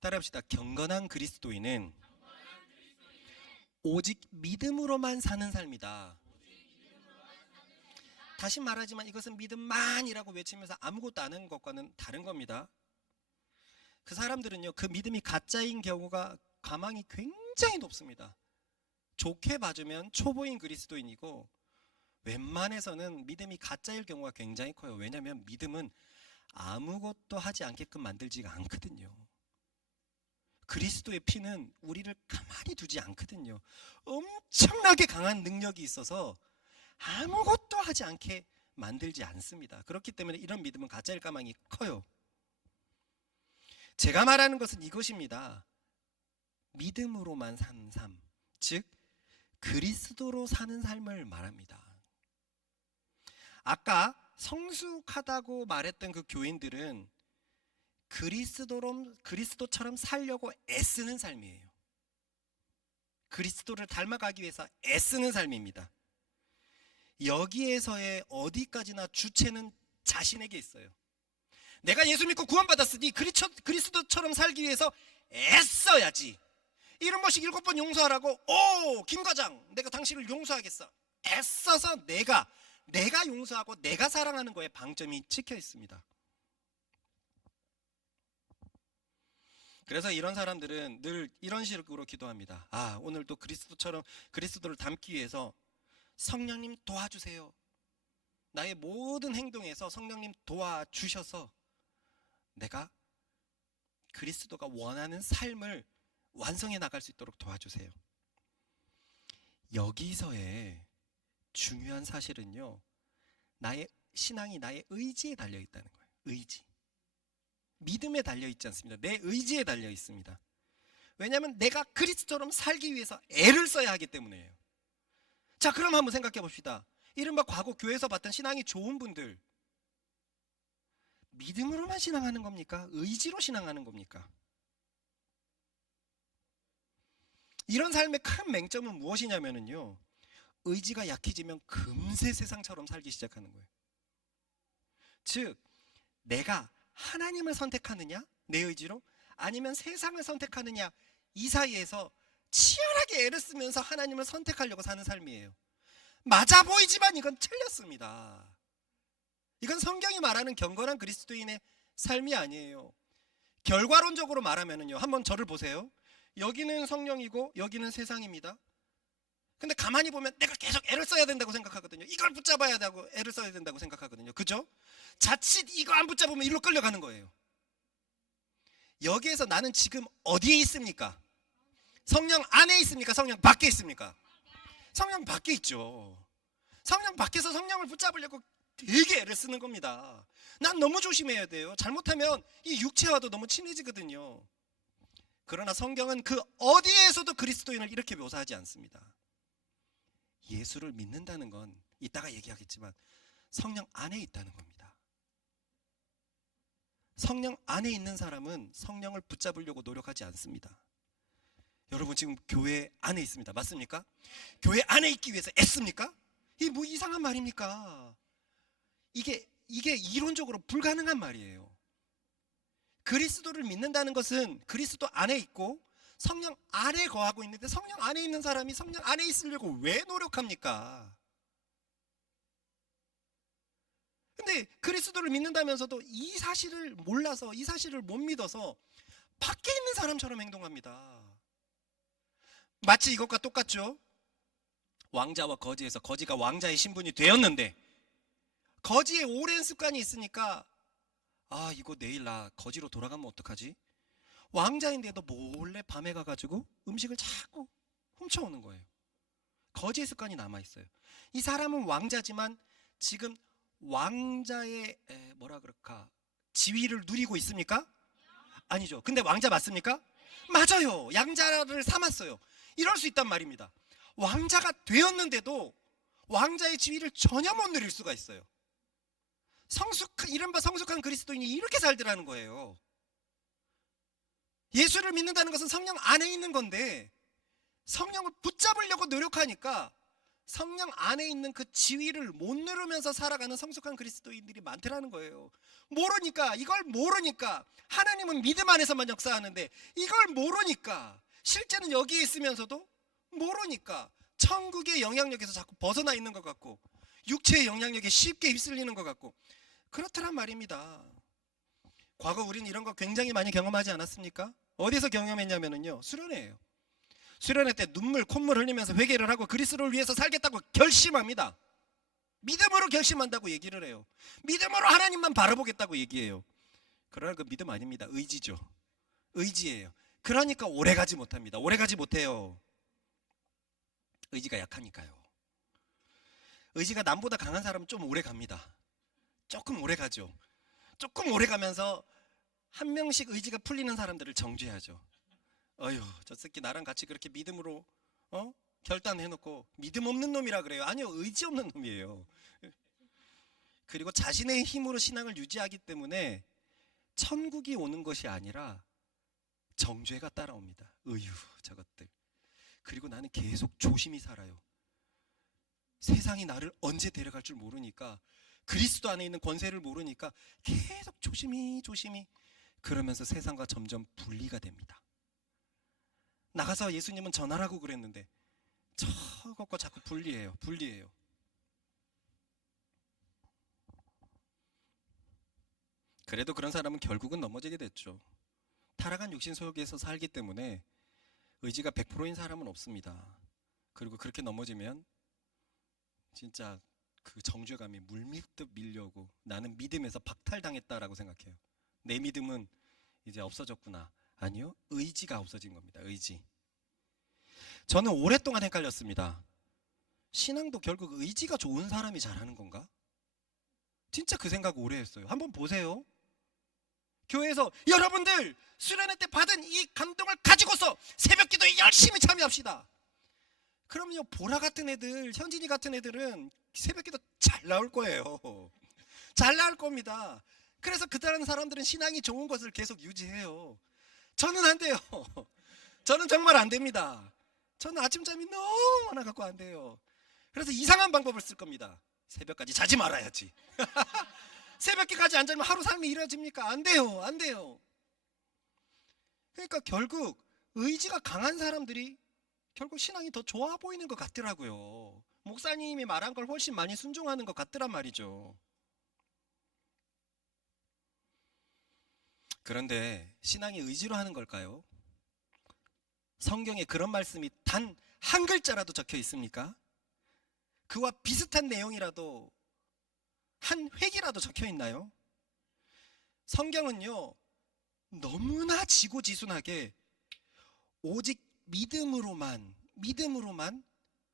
따라합시다. 경건한 그리스도인은 오직 믿음으로만 사는 삶이다. 다시 말하지만 이것은 믿음만이라고 외치면서 아무것도 안 하는 것과는 다른 겁니다. 그 사람들은요, 그 믿음이 가짜인 경우가 가망이 굉장히 높습니다. 좋게 봐주면 초보인 그리스도인이고, 웬만해서는 믿음이 가짜일 경우가 굉장히 커요. 왜냐하면 믿음은 아무것도 하지 않게끔 만들지가 않거든요. 그리스도의 피는 우리를 가만히 두지 않거든요. 엄청나게 강한 능력이 있어서 아무것도 하지 않게 만들지 않습니다. 그렇기 때문에 이런 믿음은 가짜일 가망이 커요. 제가 말하는 것은 이것입니다. 믿음으로만 사는 삶, 즉 그리스도로 사는 삶을 말합니다. 아까 성숙하다고 말했던 그 교인들은 그리스도처럼 살려고 애쓰는 삶이에요. 그리스도를 닮아가기 위해서 애쓰는 삶입니다. 여기에서의 어디까지나 주체는 자신에게 있어요. 내가 예수 믿고 구원받았으니 그리스도처럼 살기 위해서 애써야지. 이런 것이 7번 용서하라고, 오, 김 과장, 내가 당신을 용서하겠어. 애써서 내가 용서하고 내가 사랑하는 거에 방점이 찍혀 있습니다. 그래서 이런 사람들은 늘 이런 식으로 기도합니다. 아, 오늘도 그리스도를 닮기 위해서 성령님 도와주세요. 나의 모든 행동에서 성령님 도와주셔서 내가 그리스도가 원하는 삶을 완성해 나갈 수 있도록 도와주세요. 여기서의 중요한 사실은요, 나의 신앙이 나의 의지에 달려 있다는 거예요. 의지. 믿음에 달려 있지 않습니다. 내 의지에 달려 있습니다. 왜냐하면 내가 그리스도처럼 살기 위해서 애를 써야 하기 때문이에요. 자, 그럼 한번 생각해 봅시다. 이른바 과거 교회에서 봤던 신앙이 좋은 분들, 믿음으로만 신앙하는 겁니까? 의지로 신앙하는 겁니까? 이런 삶의 큰 맹점은 무엇이냐면요, 의지가 약해지면 금세 세상처럼 살기 시작하는 거예요. 즉, 내가 하나님을 선택하느냐, 내 의지로, 아니면 세상을 선택하느냐, 이 사이에서 치열하게 애를 쓰면서 하나님을 선택하려고 사는 삶이에요. 맞아 보이지만 이건 틀렸습니다. 이건 성경이 말하는 경건한 그리스도인의 삶이 아니에요. 결과론적으로 말하면요, 한번 저를 보세요. 여기는 성령이고 여기는 세상입니다. 근데 가만히 보면 내가 계속 애를 써야 된다고 생각하거든요. 이걸 붙잡아야 되고 애를 써야 된다고 생각하거든요. 그죠? 자칫 이거 안 붙잡으면 일로 끌려가는 거예요. 여기에서 나는 지금 어디에 있습니까? 성령 안에 있습니까? 성령 밖에 있습니까? 성령 밖에 있죠. 성령 밖에서 성령을 붙잡으려고 되게 애를 쓰는 겁니다. 난 너무 조심해야 돼요. 잘못하면 이 육체와도 너무 친해지거든요. 그러나 성경은 그 어디에서도 그리스도인을 이렇게 묘사하지 않습니다. 예수를 믿는다는 건 이따가 얘기하겠지만 성령 안에 있다는 겁니다. 성령 안에 있는 사람은 성령을 붙잡으려고 노력하지 않습니다. 여러분 지금 교회 안에 있습니다. 맞습니까? 교회 안에 있기 위해서 애씁니까? 이게 뭐 이상한 말입니까? 이게 이론적으로 불가능한 말이에요. 그리스도를 믿는다는 것은 그리스도 안에 있고 성령 안에 거하고 있는데, 성령 안에 있는 사람이 성령 안에 있으려고 왜 노력합니까? 근데 그리스도를 믿는다면서도 이 사실을 몰라서, 이 사실을 못 믿어서 밖에 있는 사람처럼 행동합니다. 마치 이것과 똑같죠. 왕자와 거지에서 거지가 왕자의 신분이 되었는데 거지의 오랜 습관이 있으니까 이거 내일 나 거지로 돌아가면 어떡하지? 왕자인데도 몰래 밤에 가가지고 음식을 자꾸 훔쳐오는 거예요. 거지의 습관이 남아있어요. 이 사람은 왕자지만 지금 왕자의 뭐라 그럴까, 지위를 누리고 있습니까? 아니죠. 근데 왕자 맞습니까? 맞아요. 양자를 삼았어요. 이럴 수 있단 말입니다. 왕자가 되었는데도 왕자의 지위를 전혀 못 누릴 수가 있어요. 이른바 성숙한 그리스도인이 이렇게 살더라는 거예요. 예수를 믿는다는 것은 성령 안에 있는 건데 성령을 붙잡으려고 노력하니까 성령 안에 있는 그 지위를 못 누르면서 살아가는 성숙한 그리스도인들이 많더라는 거예요. 이걸 모르니까 하나님은 믿음 안에서만 역사하는데 이걸 모르니까, 실제는 여기에 있으면서도 모르니까 천국의 영향력에서 자꾸 벗어나 있는 것 같고 육체의 영향력에 쉽게 휩쓸리는 것 같고 그렇더란 말입니다. 과거 우리는 이런 거 굉장히 많이 경험하지 않았습니까? 어디서 경험했냐면요, 수련회예요. 수련회 때 눈물 콧물 흘리면서 회개를 하고 그리스도를 위해서 살겠다고 결심합니다. 믿음으로 결심한다고 얘기를 해요. 믿음으로 하나님만 바라보겠다고 얘기해요. 그러나 그 믿음 아닙니다. 의지죠. 의지예요. 그러니까 오래가지 못합니다. 오래가지 못해요. 의지가 약하니까요. 의지가 남보다 강한 사람은 좀 오래 갑니다. 조금 오래 가죠. 조금 오래 가면서 한 명씩 의지가 풀리는 사람들을 정죄하죠. 어휴, 저 새끼 나랑 같이 그렇게 믿음으로 결단해놓고 믿음 없는 놈이라 그래요. 아니요, 의지 없는 놈이에요. 그리고 자신의 힘으로 신앙을 유지하기 때문에 천국이 오는 것이 아니라 정죄가 따라옵니다. 어휴, 저것들. 그리고 나는 계속 조심히 살아요. 세상이 나를 언제 데려갈 줄 모르니까, 그리스도 안에 있는 권세를 모르니까 계속 조심히 그러면서 세상과 점점 분리가 됩니다. 나가서 예수님은 전하라고 그랬는데 저것과 자꾸 분리해요. 그래도 그런 사람은 결국은 넘어지게 됐죠. 타락한 육신 속에서 살기 때문에 의지가 100%인 사람은 없습니다. 그리고 그렇게 넘어지면 진짜 그 정죄감이 물밀듯 밀려오고 나는 믿음에서 박탈당했다라고 생각해요. 내 믿음은 이제 없어졌구나. 아니요, 의지가 없어진 겁니다. 의지. 저는 오랫동안 헷갈렸습니다. 신앙도 결국 의지가 좋은 사람이 잘하는 건가? 진짜 그 생각 오래 했어요. 한번 보세요. 교회에서 여러분들 수련회 때 받은 이 감동을 가지고서 새벽기도에 열심히 참여합시다. 그럼요, 보라 같은 애들, 현진이 같은 애들은 새벽기도 잘 나올 거예요. 잘 나올 겁니다. 그래서 그다른 사람들은 신앙이 좋은 것을 계속 유지해요. 저는 안 돼요. 저는 정말 안 됩니다. 저는 아침잠이 너무 많아 갖고 안 돼요. 그래서 이상한 방법을 쓸 겁니다. 새벽까지 자지 말아야지. 새벽까지 안 자면 하루 삶이 이루어집니까? 안 돼요. 그러니까 결국 의지가 강한 사람들이 결국 신앙이 더 좋아 보이는 것 같더라고요. 목사님이 말한 걸 훨씬 많이 순종하는 것 같더란 말이죠. 그런데 신앙이 의지로 하는 걸까요? 성경에 그런 말씀이 단 한 글자라도 적혀 있습니까? 그와 비슷한 내용이라도 한 획이라도 적혀 있나요? 성경은요, 너무나 지고지순하게 오직 믿음으로만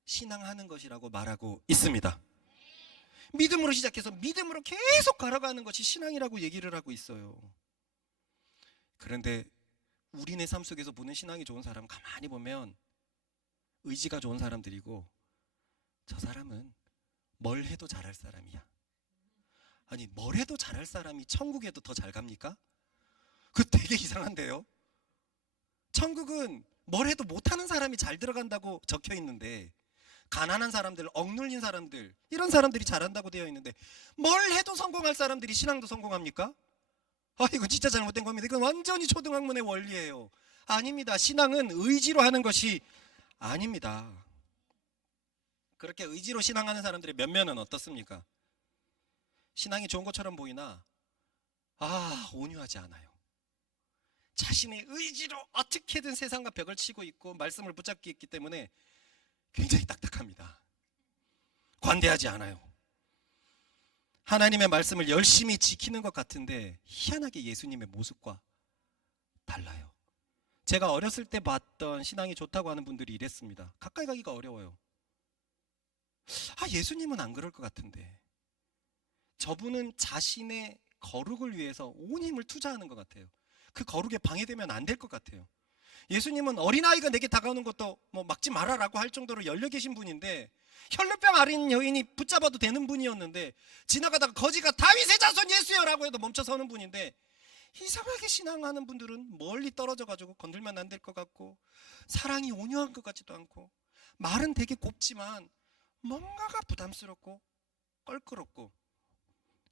신앙하는 것이라고 말하고 있습니다. 믿음으로 시작해서 믿음으로 계속 걸어가는 것이 신앙이라고 얘기를 하고 있어요. 그런데 우리네 삶 속에서 보는 신앙이 좋은 사람 가만히 보면 의지가 좋은 사람들이고, 저 사람은 뭘 해도 잘할 사람이야. 아니, 뭘 해도 잘할 사람이 천국에도 더 잘 갑니까? 그거 되게 이상한데요. 천국은 뭘 해도 못하는 사람이 잘 들어간다고 적혀 있는데, 가난한 사람들, 억눌린 사람들, 이런 사람들이 잘한다고 되어 있는데, 뭘 해도 성공할 사람들이 신앙도 성공합니까? 아, 이거 진짜 잘못된 겁니다. 이건 완전히 초등학문의 원리예요. 아닙니다. 신앙은 의지로 하는 것이 아닙니다. 그렇게 의지로 신앙하는 사람들의 면면은 어떻습니까? 신앙이 좋은 것처럼 보이나 온유하지 않아요. 자신의 의지로 어떻게든 세상과 벽을 치고 있고 말씀을 붙잡고 있기 때문에 굉장히 딱딱합니다. 관대하지 않아요. 하나님의 말씀을 열심히 지키는 것 같은데 희한하게 예수님의 모습과 달라요. 제가 어렸을 때 봤던 신앙이 좋다고 하는 분들이 이랬습니다. 가까이 가기가 어려워요. 예수님은 안 그럴 것 같은데, 저분은 자신의 거룩을 위해서 온 힘을 투자하는 것 같아요. 그 거룩에 방해되면 안 될 것 같아요. 예수님은 어린아이가 내게 다가오는 것도 막지 말아라고 할 정도로 열려 계신 분인데, 혈루병 앓은 여인이 붙잡아도 되는 분이었는데, 지나가다가 거지가 다윗의 자손 예수여라고 해도 멈춰 서는 분인데, 이상하게 신앙하는 분들은 멀리 떨어져 가지고 건들면 안 될 것 같고, 사랑이 온유한 것 같지도 않고, 말은 되게 곱지만 뭔가가 부담스럽고 껄끄럽고.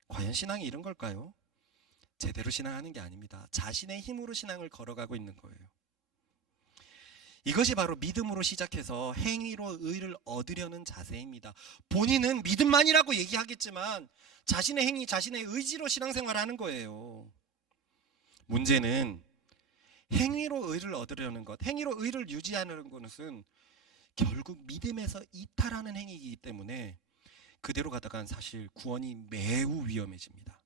과연 신앙이 이런 걸까요? 제대로 신앙하는 게 아닙니다. 자신의 힘으로 신앙을 걸어가고 있는 거예요. 이것이 바로 믿음으로 시작해서 행위로 의를 얻으려는 자세입니다. 본인은 믿음만이라고 얘기하겠지만 자신의 행위, 자신의 의지로 신앙생활을 하는 거예요. 문제는 행위로 의를 얻으려는 것, 행위로 의를 유지하는 것은 결국 믿음에서 이탈하는 행위이기 때문에 그대로 가다간 사실 구원이 매우 위험해집니다.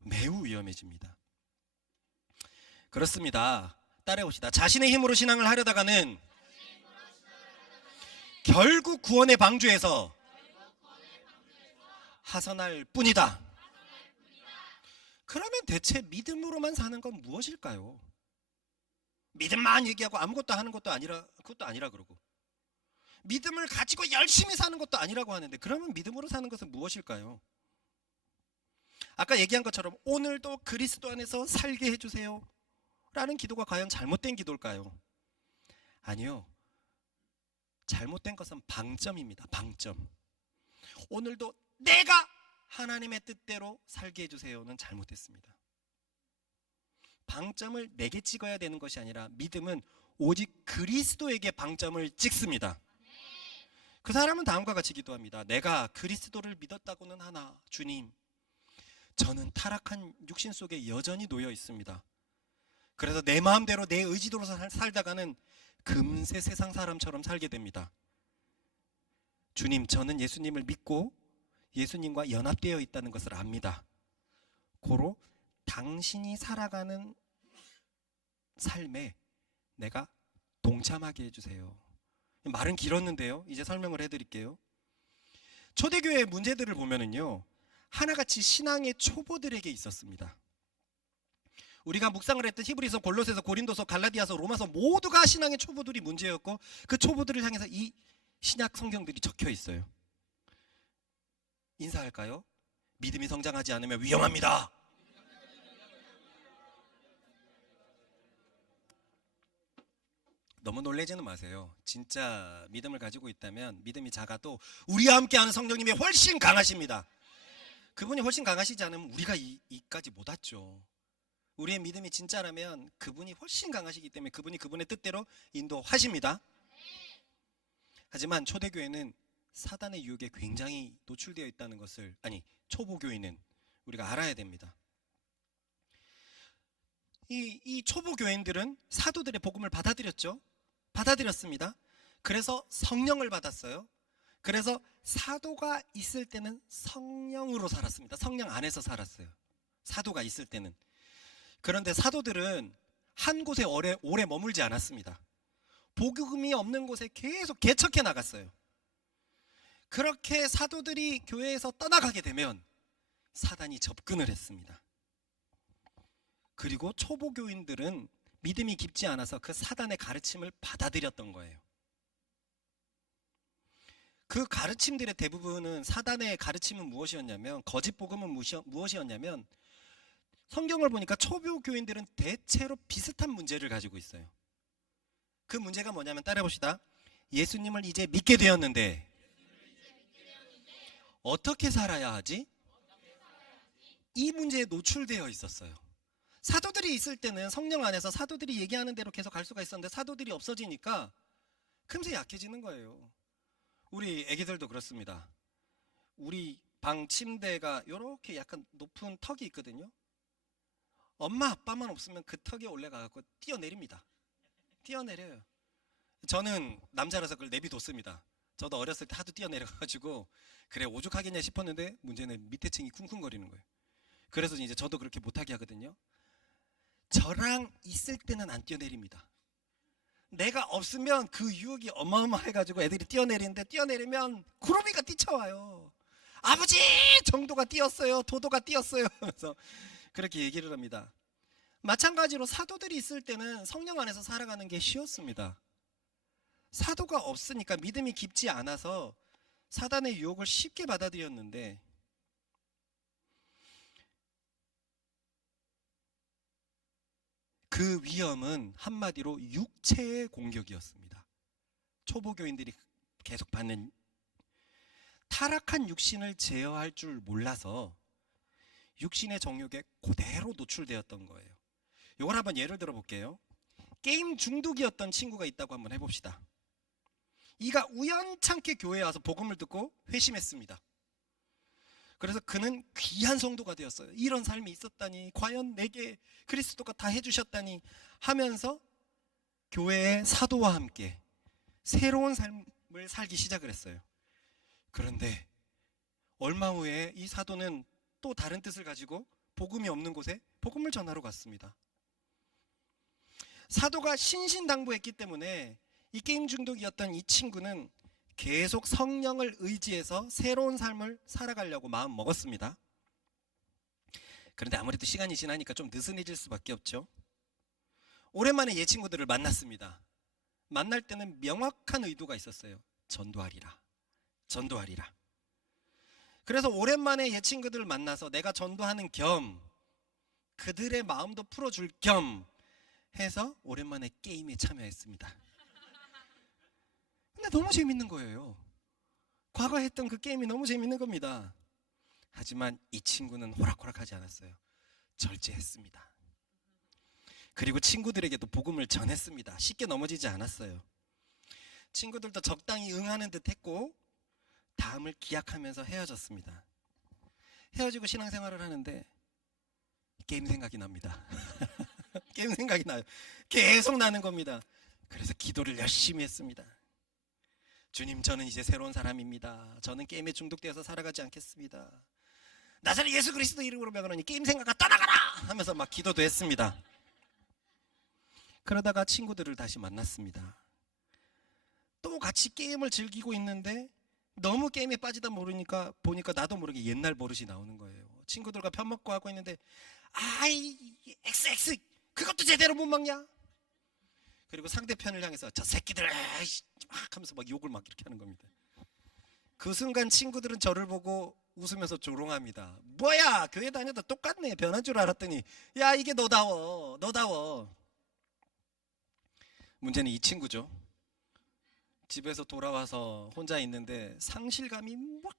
매우 위험해집니다. 그렇습니다. 따라해봅시다. 자신의 힘으로 신앙을 하려다가는 결국 구원의 방주에서 하선할 뿐이다. 그러면 대체 믿음으로만 사는 건 무엇일까요? 믿음만 얘기하고 아무것도 하는 것도 아니라, 그것도 아니라 그러고, 믿음을 가지고 열심히 사는 것도 아니라고 하는데, 그러면 믿음으로 사는 것은 무엇일까요? 아까 얘기한 것처럼 오늘도 그리스도 안에서 살게 해주세요 라는 기도가 과연 잘못된 기도일까요? 아니요. 잘못된 것은 방점입니다. 방점. 오늘도 내가 하나님의 뜻대로 살게 해주세요는 잘못됐습니다. 방점을 내게 찍어야 되는 것이 아니라 믿음은 오직 그리스도에게 방점을 찍습니다. 그 사람은 다음과 같이 기도합니다. 내가 그리스도를 믿었다고는 하나 주님, 저는 타락한 육신 속에 여전히 놓여 있습니다. 그래서 내 마음대로 내 의지대로 살다가는 금세 세상 사람처럼 살게 됩니다. 주님, 저는 예수님을 믿고 예수님과 연합되어 있다는 것을 압니다. 고로 당신이 살아가는 삶에 내가 동참하게 해주세요. 말은 길었는데요. 이제 설명을 해드릴게요. 초대교회의 문제들을 보면은요, 하나같이 신앙의 초보들에게 있었습니다. 우리가 묵상을 했던 히브리서, 골로새서, 고린도서, 갈라디아서, 로마서 모두가 신앙의 초보들이 문제였고, 그 초보들을 향해서 이 신약 성경들이 적혀 있어요. 인사할까요? 믿음이 성장하지 않으면 위험합니다. 너무 놀라지는 마세요. 진짜 믿음을 가지고 있다면 믿음이 작아도 우리와 함께하는 성령님이 훨씬 강하십니다. 그분이 훨씬 강하시지 않으면 우리가 이까지 못 왔죠. 우리의 믿음이 진짜라면 그분이 훨씬 강하시기 때문에 그분이 그분의 뜻대로 인도하십니다. 하지만 초대교회는 사단의 유혹에 굉장히 노출되어 있다는 것을, 초보교회는 우리가 알아야 됩니다. 이 초보교인들은 사도들의 복음을 받아들였습니다. 그래서 성령을 받았어요. 그래서 사도가 있을 때는 성령으로 살았습니다. 성령 안에서 살았어요. 사도가 있을 때는. 그런데 사도들은 한 곳에 오래 머물지 않았습니다. 복음이 없는 곳에 계속 개척해 나갔어요. 그렇게 사도들이 교회에서 떠나가게 되면 사단이 접근을 했습니다. 그리고 초보교인들은 믿음이 깊지 않아서 그 사단의 가르침을 받아들였던 거예요. 그 가르침들의 대부분은, 사단의 가르침은 무엇이었냐면, 거짓 복음은 무엇이었냐면, 성경을 보니까 초보 교인들은 대체로 비슷한 문제를 가지고 있어요. 그 문제가 뭐냐면, 따라해봅시다. 예수님을 이제 믿게 되었는데 어떻게 살아야 하지? 이 문제에 노출되어 있었어요. 사도들이 있을 때는 성령 안에서 사도들이 얘기하는 대로 계속 갈 수가 있었는데, 사도들이 없어지니까 금세 약해지는 거예요. 우리 애기들도 그렇습니다. 우리 방 침대가 이렇게 약간 높은 턱이 있거든요. 엄마 아빠만 없으면 그 턱에 올라가서 뛰어내립니다. 뛰어내려요. 저는 남자라서 그걸 내비뒀습니다. 저도 어렸을 때 하도 뛰어내려가지고 그래 오죽하겠냐 싶었는데, 문제는 밑에 층이 쿵쿵거리는 거예요. 그래서 이제 저도 그렇게 못하게 하거든요. 저랑 있을 때는 안 뛰어내립니다. 내가 없으면 그 유혹이 어마어마해가지고 애들이 뛰어내리는데, 뛰어내리면 구름이가 뛰쳐와요. 아버지 정도가 뛰었어요, 도도가 뛰었어요 하면서 그렇게 얘기를 합니다. 마찬가지로 사도들이 있을 때는 성령 안에서 살아가는 게 쉬웠습니다. 사도가 없으니까, 믿음이 깊지 않아서 사단의 유혹을 쉽게 받아들였는데, 그 위험은 한마디로 육체의 공격이었습니다. 초보교인들이 계속 받는, 타락한 육신을 제어할 줄 몰라서 육신의 정욕에 그대로 노출되었던 거예요. 이걸 한번 예를 들어 볼게요. 게임 중독이었던 친구가 있다고 한번 해봅시다. 이가 우연찮게 교회에 와서 복음을 듣고 회심했습니다. 그래서 그는 귀한 성도가 되었어요. 이런 삶이 있었다니, 과연 내게 그리스도가 다 해주셨다니 하면서 교회의 사도와 함께 새로운 삶을 살기 시작을 했어요. 그런데 얼마 후에 이 사도는 또 다른 뜻을 가지고 복음이 없는 곳에 복음을 전하러 갔습니다. 사도가 신신당부했기 때문에 이 게임 중독이었던 이 친구는 계속 성령을 의지해서 새로운 삶을 살아가려고 마음 먹었습니다. 그런데 아무래도 시간이 지나니까 좀 느슨해질 수밖에 없죠. 오랜만에 얘 친구들을 만났습니다. 만날 때는 명확한 의도가 있었어요. 전도하리라. 전도하리라. 그래서 오랜만에 얘 친구들을 만나서 내가 전도하는 겸 그들의 마음도 풀어줄 겸 해서 오랜만에 게임에 참여했습니다. 근데 너무 재밌는 거예요. 과거 했던 그 게임이 너무 재밌는 겁니다. 하지만 이 친구는 호락호락하지 않았어요. 절제했습니다. 그리고 친구들에게도 복음을 전했습니다. 쉽게 넘어지지 않았어요. 친구들도 적당히 응하는 듯 했고 다음을 기약하면서 헤어졌습니다. 헤어지고 신앙생활을 하는데 게임 생각이 납니다. 게임 생각이 나요. 계속 나는 겁니다. 그래서 기도를 열심히 했습니다. 주님, 저는 이제 새로운 사람입니다. 저는 게임에 중독되어서 살아가지 않겠습니다. 나사렛 예수 그리스도 이름으로 명하노니 게임 생각아 떠나가라 하면서 막 기도도 했습니다. 그러다가 친구들을 다시 만났습니다. 또 같이 게임을 즐기고 있는데 너무 게임에 빠지다 보니까 나도 모르게 옛날 버릇이 나오는 거예요. 친구들과 편 먹고 하고 있는데 아이 XX 그것도 제대로 못 먹냐? 그리고 상대편을 향해서 저 새끼들 막 하면서 막 욕을 막 이렇게 하는 겁니다. 그 순간 친구들은 저를 보고 웃으면서 조롱합니다. 뭐야 교회 다녀도 똑같네. 변한 줄 알았더니 야 이게 너다워 너다워. 문제는 이 친구죠. 집에서 돌아와서 혼자 있는데 상실감이 막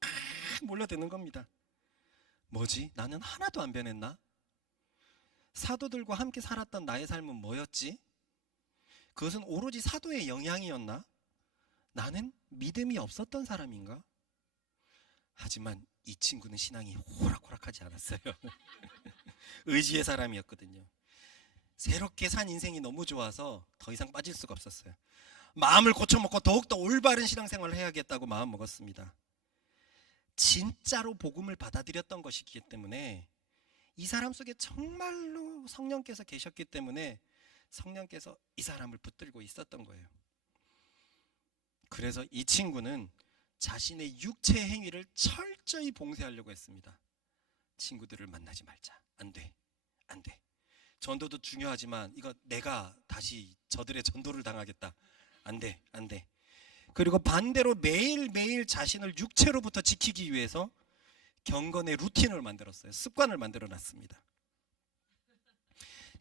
몰려드는 겁니다. 뭐지? 나는 하나도 안 변했나? 사도들과 함께 살았던 나의 삶은 뭐였지? 그것은 오로지 사도의 영향이었나? 나는 믿음이 없었던 사람인가? 하지만 이 친구는 신앙이 호락호락하지 않았어요. 의지의 사람이었거든요. 새롭게 산 인생이 너무 좋아서 더 이상 빠질 수가 없었어요. 마음을 고쳐먹고 더욱더 올바른 신앙생활을 해야겠다고 마음 먹었습니다. 진짜로 복음을 받아들였던 것이기 때문에 이 사람 속에 정말로 성령께서 계셨기 때문에 성령께서 이 사람을 붙들고 있었던 거예요. 그래서 이 친구는 자신의 육체 행위를 철저히 봉쇄하려고 했습니다. 친구들을 만나지 말자. 안 돼. 안 돼. 전도도 중요하지만 이거 내가 다시 저들의 전도를 당하겠다. 안 돼, 안 돼. 그리고 반대로 매일매일 자신을 육체로부터 지키기 위해서 경건의 루틴을 만들었어요. 습관을 만들어 놨습니다.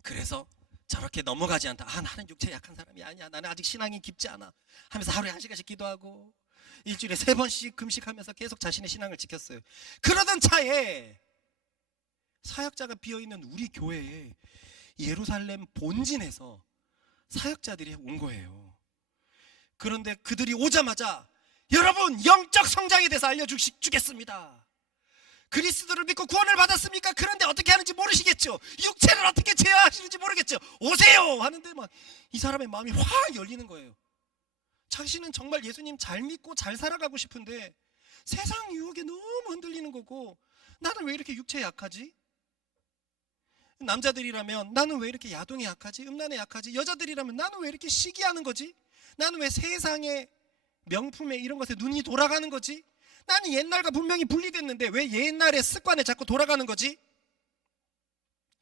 그래서 저렇게 넘어가지 않다. 나는 육체 약한 사람이 아니야. 나는 아직 신앙이 깊지 않아. 하면서 하루에 1시간씩 기도하고 일주일에 3번씩 금식하면서 계속 자신의 신앙을 지켰어요. 그러던 차에 사역자가 비어있는 우리 교회에 예루살렘 본진에서 사역자들이 온 거예요. 그런데 그들이 오자마자 여러분 영적 성장에 대해서 알려주겠습니다. 그리스도를 믿고 구원을 받았습니까? 그런데 어떻게 하는지 모르시겠죠. 육체를 어떻게 제어하시는지 모르겠죠. 오세요 하는데 막 이 사람의 마음이 확 열리는 거예요. 자신은 정말 예수님 잘 믿고 잘 살아가고 싶은데 세상 유혹에 너무 흔들리는 거고, 나는 왜 이렇게 육체에 약하지? 남자들이라면 나는 왜 이렇게 야동에 약하지? 음란에 약하지? 여자들이라면 나는 왜 이렇게 시기하는 거지? 나는 왜 세상의 명품에 이런 것에 눈이 돌아가는 거지? 나는 옛날과 분명히 분리됐는데 왜 옛날의 습관에 자꾸 돌아가는 거지?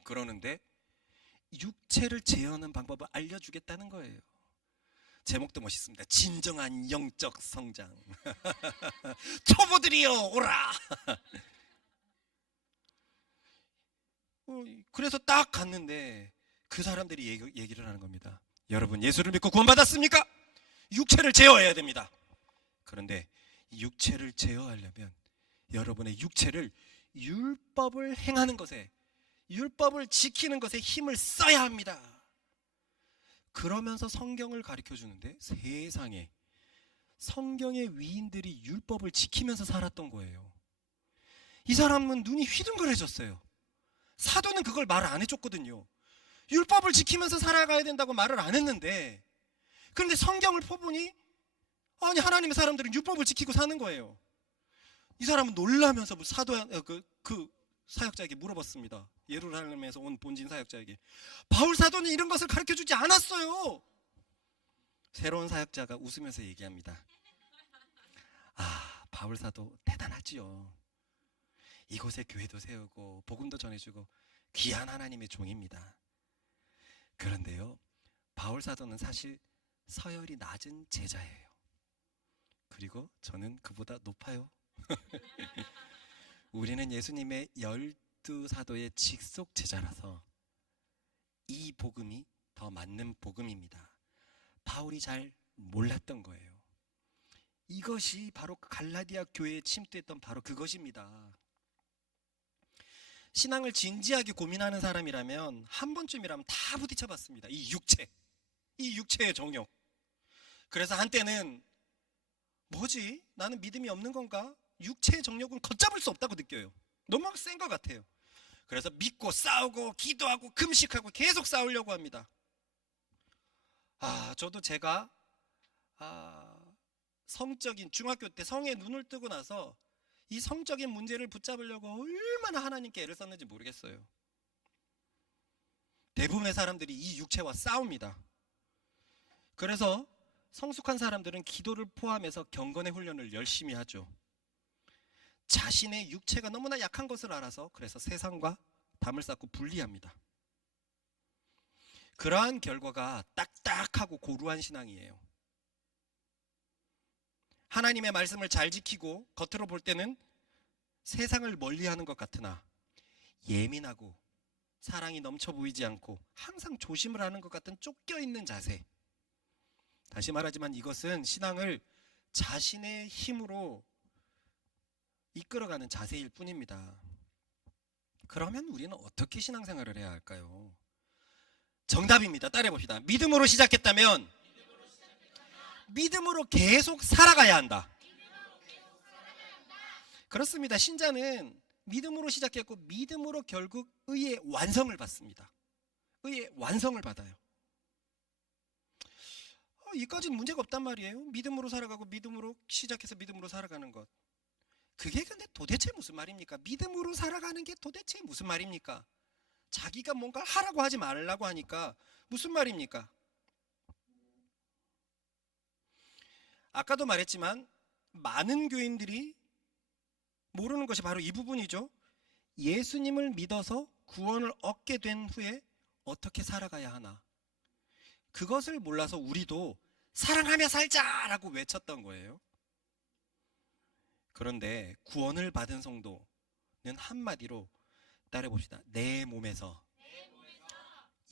그러는데 육체를 제어하는 방법을 알려주겠다는 거예요. 제목도 멋있습니다. 진정한 영적 성장. 초보들이여 오라. 그래서 딱 갔는데 그 사람들이 얘기를 하는 겁니다. 여러분 예수를 믿고 구원받았습니까? 육체를 제어해야 됩니다. 그런데 육체를 제어하려면 여러분의 육체를 율법을 행하는 것에, 율법을 지키는 것에 힘을 써야 합니다. 그러면서 성경을 가르쳐 주는데 세상에 성경의 위인들이 율법을 지키면서 살았던 거예요. 이 사람은 눈이 휘둥그레졌어요. 사도는 그걸 말을 안 해줬거든요. 율법을 지키면서 살아가야 된다고 말을 안 했는데, 그런데 성경을 퍼보니 아니 하나님의 사람들은 율법을 지키고 사는 거예요. 이 사람은 놀라면서 그 사역자에게 물어봤습니다. 예루살렘에서 온 본진 사역자에게, 바울 사도는 이런 것을 가르쳐주지 않았어요. 새로운 사역자가 웃으면서 얘기합니다. 바울 사도 대단하지요. 이곳에 교회도 세우고 복음도 전해주고 귀한 하나님의 종입니다. 그런데요, 바울 사도는 사실 서열이 낮은 제자예요. 그리고 저는 그보다 높아요. 우리는 예수님의 12사도의 직속 제자라서 이 복음이 더 맞는 복음입니다. 바울이 잘 몰랐던 거예요. 이것이 바로 갈라디아 교회에 침투했던 바로 그것입니다. 신앙을 진지하게 고민하는 사람이라면 한 번쯤이라면 다 부딪혀 봤습니다. 이 육체의 정욕. 그래서 한때는 뭐지? 나는 믿음이 없는 건가? 육체의 정욕은 걷잡을 수 없다고 느껴요. 너무 센 것 같아요. 그래서 믿고 싸우고 기도하고 금식하고 계속 싸우려고 합니다. 저도 제가 성적인 중학교 때 성에 눈을 뜨고 나서 이 성적인 문제를 붙잡으려고 얼마나 하나님께 애를 썼는지 모르겠어요. 대부분의 사람들이 이 육체와 싸웁니다. 그래서 성숙한 사람들은 기도를 포함해서 경건의 훈련을 열심히 하죠. 자신의 육체가 너무나 약한 것을 알아서 그래서 세상과 담을 쌓고 분리합니다. 그러한 결과가 딱딱하고 고루한 신앙이에요. 하나님의 말씀을 잘 지키고 겉으로 볼 때는 세상을 멀리하는 것 같으나 예민하고 사랑이 넘쳐 보이지 않고 항상 조심을 하는 것 같은 쫓겨있는 자세. 다시 말하지만 이것은 신앙을 자신의 힘으로 이끌어가는 자세일 뿐입니다. 그러면 우리는 어떻게 신앙생활을 해야 할까요? 정답입니다. 따라해봅시다. 믿음으로 시작했다면 믿음으로 계속 살아가야 한다. 그렇습니다. 신자는 믿음으로 시작했고 믿음으로 결국 의의 완성을 받습니다. 의의 완성을 받아요. 이까지는 문제가 없단 말이에요. 믿음으로 살아가고 믿음으로 시작해서 믿음으로 살아가는 것. 그게 근데 도대체 무슨 말입니까? 믿음으로 살아가는 게 도대체 무슨 말입니까? 자기가 뭔가 하라고 하지 말라고 하니까 무슨 말입니까? 아까도 말했지만 많은 교인들이 모르는 것이 바로 이 부분이죠. 예수님을 믿어서 구원을 얻게 된 후에 어떻게 살아가야 하나, 그것을 몰라서 우리도 사랑하며 살자라고 외쳤던 거예요. 그런데 구원을 받은 성도는 한마디로 따라해봅시다. 내 몸에서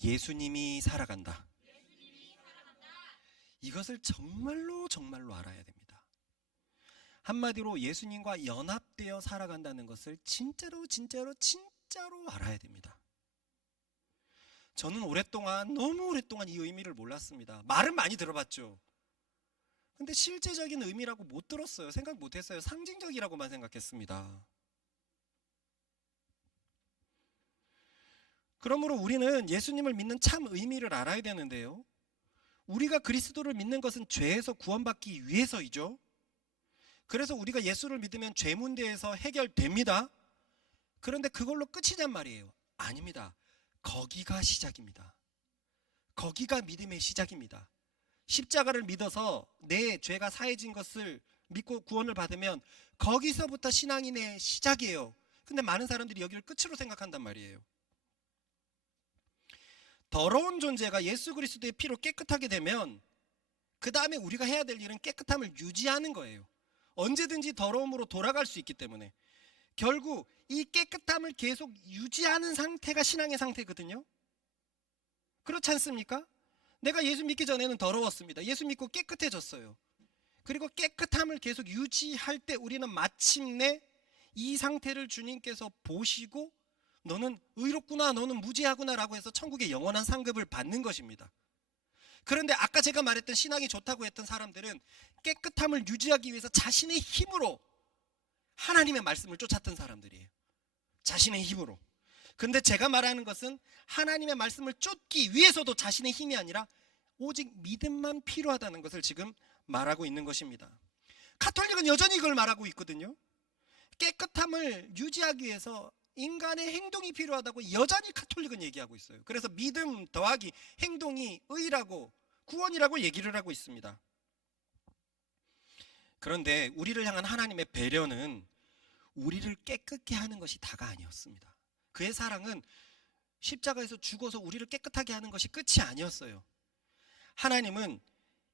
예수님이 살아간다. 이것을 정말로 정말로 알아야 됩니다. 한마디로 예수님과 연합되어 살아간다는 것을 진짜로 알아야 됩니다. 저는 너무 오랫동안 이 의미를 몰랐습니다. 말은 많이 들어봤죠. 근데 실제적인 의미라고 못 들었어요. 생각 못 했어요. 상징적이라고만 생각했습니다. 그러므로 우리는 예수님을 믿는 참 의미를 알아야 되는데요. 우리가 그리스도를 믿는 것은 죄에서 구원받기 위해서이죠. 그래서 우리가 예수를 믿으면 죄 문제에서 해결됩니다. 그런데 그걸로 끝이냔 말이에요. 아닙니다. 거기가 시작입니다. 거기가 믿음의 시작입니다. 십자가를 믿어서 내 죄가 사해진 것을 믿고 구원을 받으면 거기서부터 신앙인의 시작이에요. 근데 많은 사람들이 여기를 끝으로 생각한단 말이에요. 더러운 존재가 예수 그리스도의 피로 깨끗하게 되면 그 다음에 우리가 해야 될 일은 깨끗함을 유지하는 거예요. 언제든지 더러움으로 돌아갈 수 있기 때문에 결국 이 깨끗함을 계속 유지하는 상태가 신앙의 상태거든요. 그렇지 않습니까? 내가 예수 믿기 전에는 더러웠습니다. 예수 믿고 깨끗해졌어요. 그리고 깨끗함을 계속 유지할 때 우리는 마침내 이 상태를 주님께서 보시고 너는 의롭구나, 너는 무죄하구나 라고 해서 천국의 영원한 상급을 받는 것입니다. 그런데 아까 제가 말했던 신앙이 좋다고 했던 사람들은 깨끗함을 유지하기 위해서 자신의 힘으로 하나님의 말씀을 쫓았던 사람들이에요. 자신의 힘으로. 그런데 제가 말하는 것은 하나님의 말씀을 쫓기 위해서도 자신의 힘이 아니라 오직 믿음만 필요하다는 것을 지금 말하고 있는 것입니다. 가톨릭은 여전히 이걸 말하고 있거든요. 깨끗함을 유지하기 위해서 인간의 행동이 필요하다고 여전히 가톨릭은 얘기하고 있어요. 그래서 믿음 더하기 행동이 의라고 구원이라고 얘기를 하고 있습니다. 그런데 우리를 향한 하나님의 배려는 우리를 깨끗게 하는 것이 다가 아니었습니다. 그의 사랑은 십자가에서 죽어서 우리를 깨끗하게 하는 것이 끝이 아니었어요. 하나님은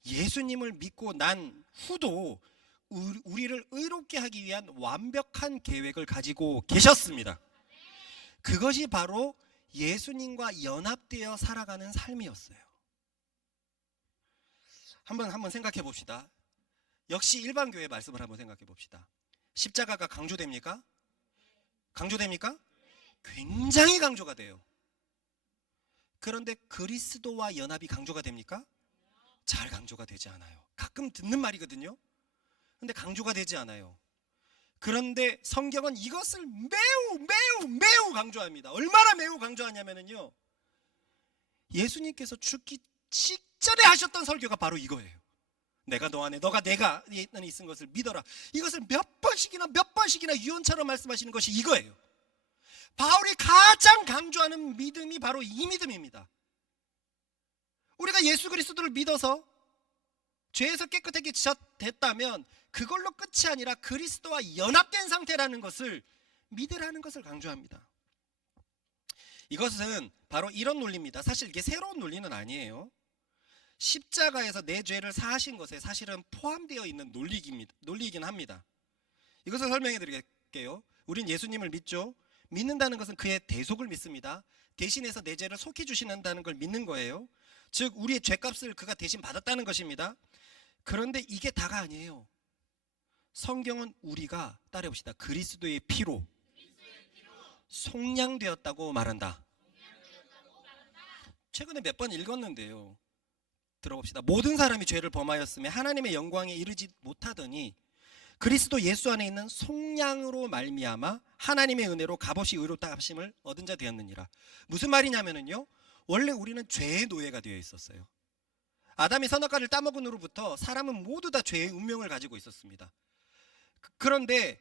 예수님을 믿고 난 후도 우리를 의롭게 하기 위한 완벽한 계획을 가지고 계셨습니다. 그것이 바로 예수님과 연합되어 살아가는 삶이었어요. 한번 생각해 봅시다. 역시 일반교회 말씀을 한번 생각해 봅시다. 십자가가 강조됩니까? 강조됩니까? 굉장히 강조가 돼요. 그런데 그리스도와 연합이 강조가 됩니까? 잘 강조가 되지 않아요. 가끔 듣는 말이거든요. 근데 강조가 되지 않아요. 그런데 성경은 이것을 매우 강조합니다. 얼마나 매우 강조하냐면요, 예수님께서 죽기 직전에 하셨던 설교가 바로 이거예요. 내가 너 안에, 너가 내가 안에 있는 것을 믿어라. 이것을 몇 번씩이나 유언처럼 말씀하시는 것이 이거예요. 바울이 가장 강조하는 믿음이 바로 이 믿음입니다. 우리가 예수 그리스도를 믿어서 죄에서 깨끗하게 됐다면 그걸로 끝이 아니라 그리스도와 연합된 상태라는 것을 믿으라는 것을 강조합니다. 이것은 바로 이런 논리입니다. 사실 이게 새로운 논리는 아니에요. 십자가에서 내 죄를 사하신 것에 사실은 포함되어 있는 논리이긴 합니다. 이것을 설명해 드릴게요. 우린 예수님을 믿죠. 믿는다는 것은 그의 대속을 믿습니다. 대신해서 내 죄를 속해 주신다는 걸 믿는 거예요. 즉 우리의 죄값을 그가 대신 받았다는 것입니다. 그런데 이게 다가 아니에요. 성경은 우리가 따라해봅시다. 그리스도의 피로 속량되었다고 말한다. 최근에 몇 번 읽었는데요. 들어봅시다. 모든 사람이 죄를 범하였으며 하나님의 영광에 이르지 못하더니 그리스도 예수 안에 있는 속량으로 말미암아 하나님의 은혜로 값없이 의롭다 하심을 얻은 자 되었느니라. 무슨 말이냐면요, 원래 우리는 죄의 노예가 되어 있었어요. 아담이 선악과를 따먹은 후로부터 사람은 모두 다 죄의 운명을 가지고 있었습니다. 그런데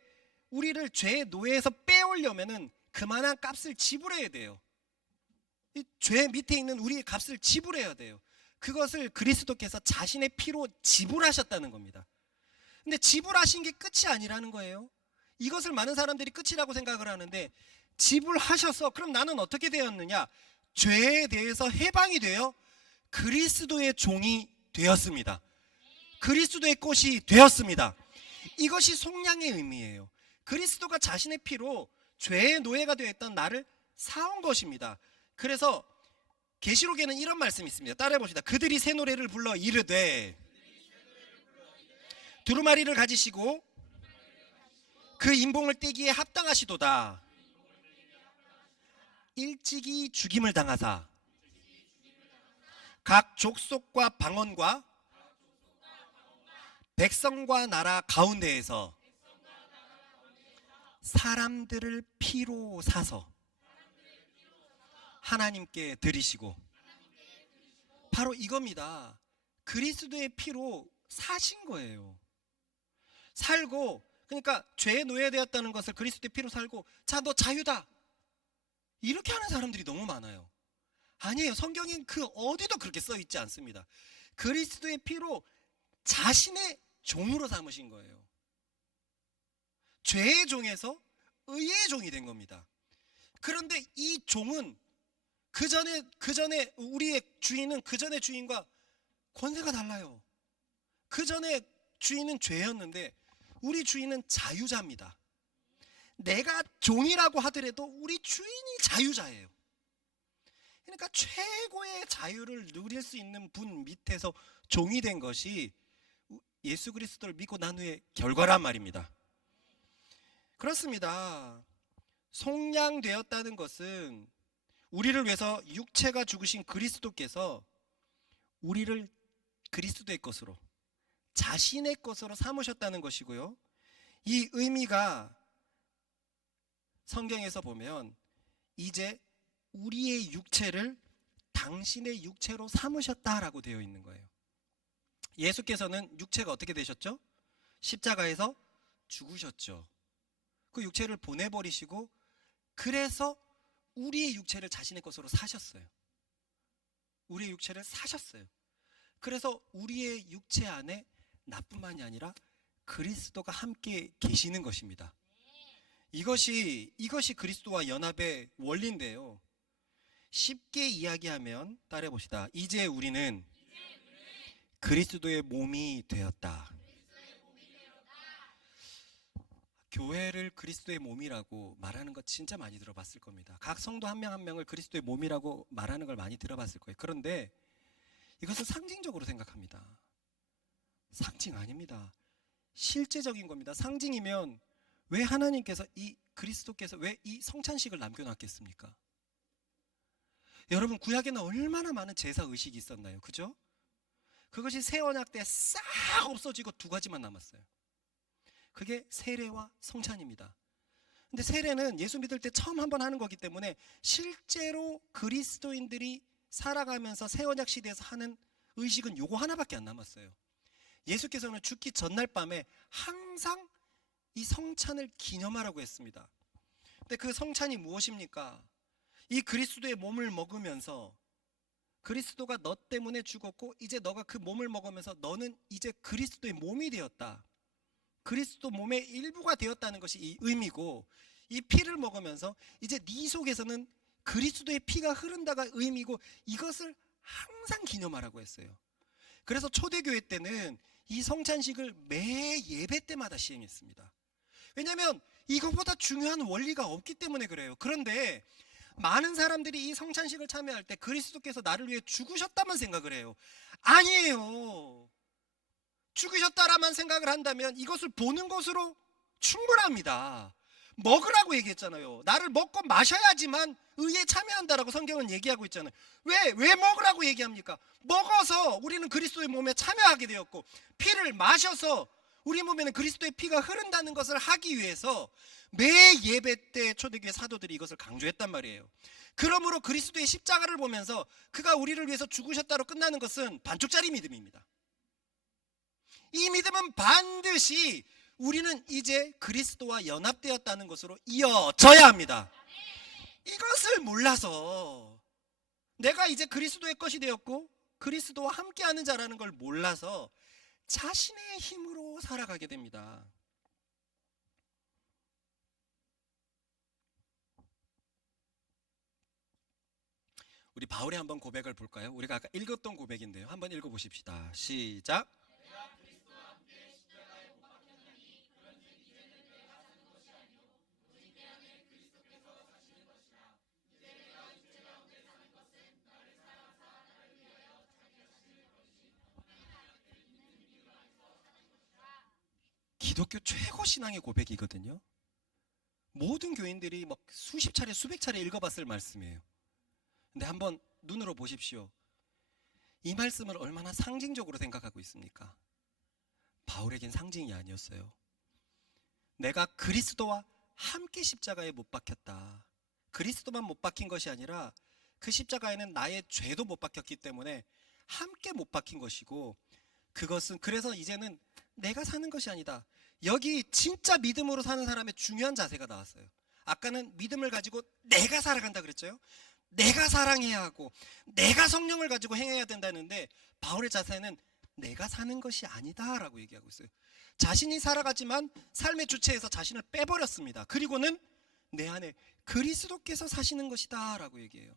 우리를 죄의 노예에서 빼오려면은 그만한 값을 지불해야 돼요. 이 죄 밑에 있는 우리의 값을 지불해야 돼요. 그것을 그리스도께서 자신의 피로 지불하셨다는 겁니다. 근데 지불하신 게 끝이 아니라는 거예요. 이것을 많은 사람들이 끝이라고 생각을 하는데, 지불하셔서 그럼 나는 어떻게 되었느냐? 죄에 대해서 해방이 되어 그리스도의 종이 되었습니다. 그리스도의 꽃이 되었습니다. 이것이 속량의 의미예요. 그리스도가 자신의 피로 죄의 노예가 되었던 나를 사온 것입니다. 그래서 계시록에는 이런 말씀이 있습니다. 따라해 봅시다. 그들이 새 노래를 불러 이르되 두루마리를 가지시고 그 인봉을 떼기에 합당하시도다. 일찍이 죽임을 당하사 각 족속과 방언과 백성과 나라 가운데에서 사람들을 피로 사서 하나님께 드리시고, 바로 이겁니다. 그리스도의 피로 사신 거예요. 살고, 그러니까 죄에 노예되었다는 것을 그리스도의 피로 살고, 자, 너 자유다, 이렇게 하는 사람들이 너무 많아요. 아니에요. 성경엔 그 어디도 그렇게 써 있지 않습니다. 그리스도의 피로 자신의 종으로 삼으신 거예요. 죄의 종에서 의의 종이 된 겁니다. 그런데 이 종은 그 전에 우리의 주인은 그 전의 주인과 권세가 달라요. 그 전에 주인은 죄였는데 우리 주인은 자유자입니다. 내가 종이라고 하더라도 우리 주인이 자유자예요. 그러니까 최고의 자유를 누릴 수 있는 분 밑에서 종이 된 것이 예수 그리스도를 믿고 난 후의 결과란 말입니다. 그렇습니다. 속량되었다는 것은 우리를 위해서 육체가 죽으신 그리스도께서 우리를 그리스도의 것으로, 자신의 것으로 삼으셨다는 것이고요. 이 의미가 성경에서 보면 이제 우리의 육체를 당신의 육체로 삼으셨다라고 되어 있는 거예요. 예수께서는 육체가 어떻게 되셨죠? 십자가에서 죽으셨죠. 그 육체를 보내버리시고, 그래서 우리의 육체를 자신의 것으로 사셨어요. 우리의 육체를 사셨어요. 그래서 우리의 육체 안에 나뿐만이 아니라 그리스도가 함께 계시는 것입니다. 이것이 그리스도와 연합의 원리인데요. 쉽게 이야기하면 따라해 봅시다. 이제 우리는 그리스도의 몸이 되었다. 교회를 그리스도의 몸이라고 말하는 것 진짜 많이 들어봤을 겁니다. 각 성도 한 명 한 명을 그리스도의 몸이라고 말하는 걸 많이 들어봤을 거예요. 그런데 이것은 상징적으로 생각합니다. 상징 아닙니다. 실제적인 겁니다. 상징이면 왜 하나님께서 그리스도께서 왜 이 성찬식을 남겨놨겠습니까? 여러분, 구약에는 얼마나 많은 제사 의식이 있었나요? 그죠? 그것이 새 언약 때 싹 없어지고 두 가지만 남았어요. 그게 세례와 성찬입니다. 근데 세례는 예수 믿을 때 처음 한번 하는 거기 때문에 실제로 그리스도인들이 살아가면서 새 언약 시대에서 하는 의식은 요거 하나밖에 안 남았어요. 예수께서는 죽기 전날 밤에 항상 이 성찬을 기념하라고 했습니다. 근데 그 성찬이 무엇입니까? 이 그리스도의 몸을 먹으면서, 그리스도가 너 때문에 죽었고 이제 너가 그 몸을 먹으면서 너는 이제 그리스도의 몸이 되었다, 그리스도 몸의 일부가 되었다는 것이 이 의미고, 이 피를 먹으면서 이제 네 속에서는 그리스도의 피가 흐른다가 의미고, 이것을 항상 기념하라고 했어요. 그래서 초대교회 때는 이 성찬식을 매 예배 때마다 시행했습니다. 왜냐하면 이것보다 중요한 원리가 없기 때문에 그래요. 그런데 많은 사람들이 이 성찬식을 참여할 때 그리스도께서 나를 위해 죽으셨다만 생각을 해요. 아니에요. 죽으셨다라만 생각을 한다면 이것을 보는 것으로 충분합니다. 먹으라고 얘기했잖아요. 나를 먹고 마셔야지만 의에 참여한다라고 성경은 얘기하고 있잖아요. 왜 먹으라고 얘기합니까? 먹어서 우리는 그리스도의 몸에 참여하게 되었고, 피를 마셔서 우리 몸에는 그리스도의 피가 흐른다는 것을 하기 위해서 매 예배 때 초대교회 사도들이 이것을 강조했단 말이에요. 그러므로 그리스도의 십자가를 보면서 그가 우리를 위해서 죽으셨다로 끝나는 것은 반쪽짜리 믿음입니다. 이 믿음은 반드시 우리는 이제 그리스도와 연합되었다는 것으로 이어져야 합니다. 이것을 몰라서, 내가 이제 그리스도의 것이 되었고 그리스도와 함께하는 자라는 걸 몰라서 자신의 힘으로 살아가게 됩니다. 우리 바울의 한번 고백을 볼까요? 우리가 아까 읽었던 고백인데요. 한번 읽어보십시다. 시작. 기독교 최고 신앙의 고백이거든요. 모든 교인들이 막 수십 차례 수백 차례 읽어봤을 말씀이에요. 근데 한번 눈으로 보십시오. 이 말씀을 얼마나 상징적으로 생각하고 있습니까? 바울에겐 상징이 아니었어요. 내가 그리스도와 함께 십자가에 못 박혔다. 그리스도만 못 박힌 것이 아니라 그 십자가에는 나의 죄도 못 박혔기 때문에 함께 못 박힌 것이고, 그것은 그래서 이제는 내가 사는 것이 아니다. 여기 진짜 믿음으로 사는 사람의 중요한 자세가 나왔어요. 아까는 믿음을 가지고 내가 살아간다 그랬죠. 내가 사랑해야 하고 내가 성령을 가지고 행해야 된다는데, 바울의 자세는 내가 사는 것이 아니다라고 얘기하고 있어요. 자신이 살아가지만 삶의 주체에서 자신을 빼버렸습니다. 그리고는 내 안에 그리스도께서 사시는 것이다 라고 얘기해요.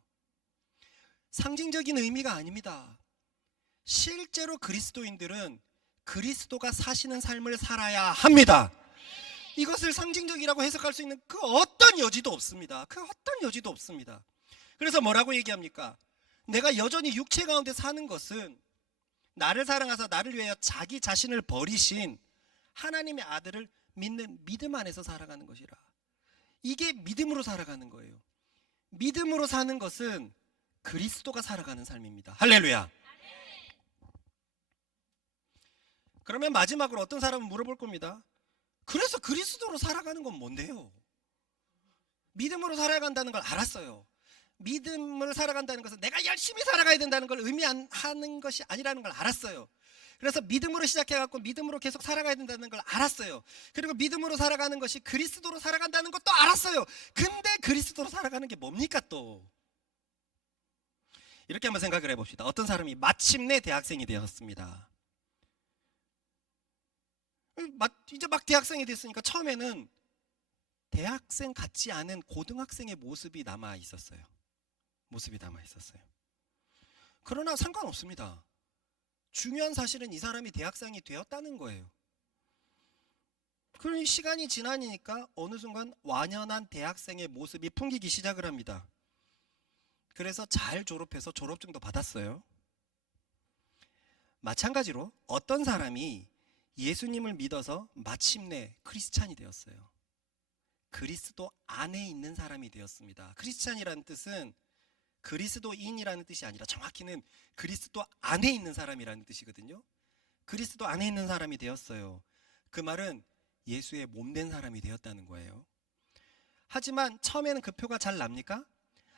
상징적인 의미가 아닙니다. 실제로 그리스도인들은 그리스도가 사시는 삶을 살아야 합니다. 이것을 상징적이라고 해석할 수 있는 그 어떤 여지도 없습니다. 그 어떤 여지도 없습니다. 그래서 뭐라고 얘기합니까? 내가 여전히 육체 가운데 사는 것은 나를 사랑하사 나를 위하여 자기 자신을 버리신 하나님의 아들을 믿는 믿음 안에서 살아가는 것이라. 이게 믿음으로 살아가는 거예요. 믿음으로 사는 것은 그리스도가 살아가는 삶입니다. 할렐루야. 그러면 마지막으로 어떤 사람은 물어볼 겁니다. 그래서 그리스도로 살아가는 건 뭔데요? 믿음으로 살아간다는 걸 알았어요. 믿음을 살아간다는 것은 내가 열심히 살아가야 된다는 걸 의미하는 것이 아니라는 걸 알았어요. 그래서 믿음으로 시작해갖고 믿음으로 계속 살아가야 된다는 걸 알았어요. 그리고 믿음으로 살아가는 것이 그리스도로 살아간다는 것도 알았어요. 근데 그리스도로 살아가는 게 뭡니까 또? 이렇게 한번 생각을 해봅시다. 어떤 사람이 마침내 대학생이 되었습니다. 이제 막 대학생이 됐으니까 처음에는 대학생 같지 않은 고등학생의 모습이 남아 있었어요. 그러나 상관없습니다. 중요한 사실은 이 사람이 대학생이 되었다는 거예요. 그러니 시간이 지나니까 어느 순간 완연한 대학생의 모습이 풍기기 시작을 합니다. 그래서 잘 졸업해서 졸업증도 받았어요. 마찬가지로 어떤 사람이 예수님을 믿어서 마침내 크리스찬이 되었어요. 그리스도 안에 있는 사람이 되었습니다. 크리스찬이라는 뜻은 그리스도인이라는 뜻이 아니라 정확히는 그리스도 안에 있는 사람이라는 뜻이거든요. 그리스도 안에 있는 사람이 되었어요. 그 말은 예수의 몸된 사람이 되었다는 거예요. 하지만 처음에는 그 표가 잘 납니까?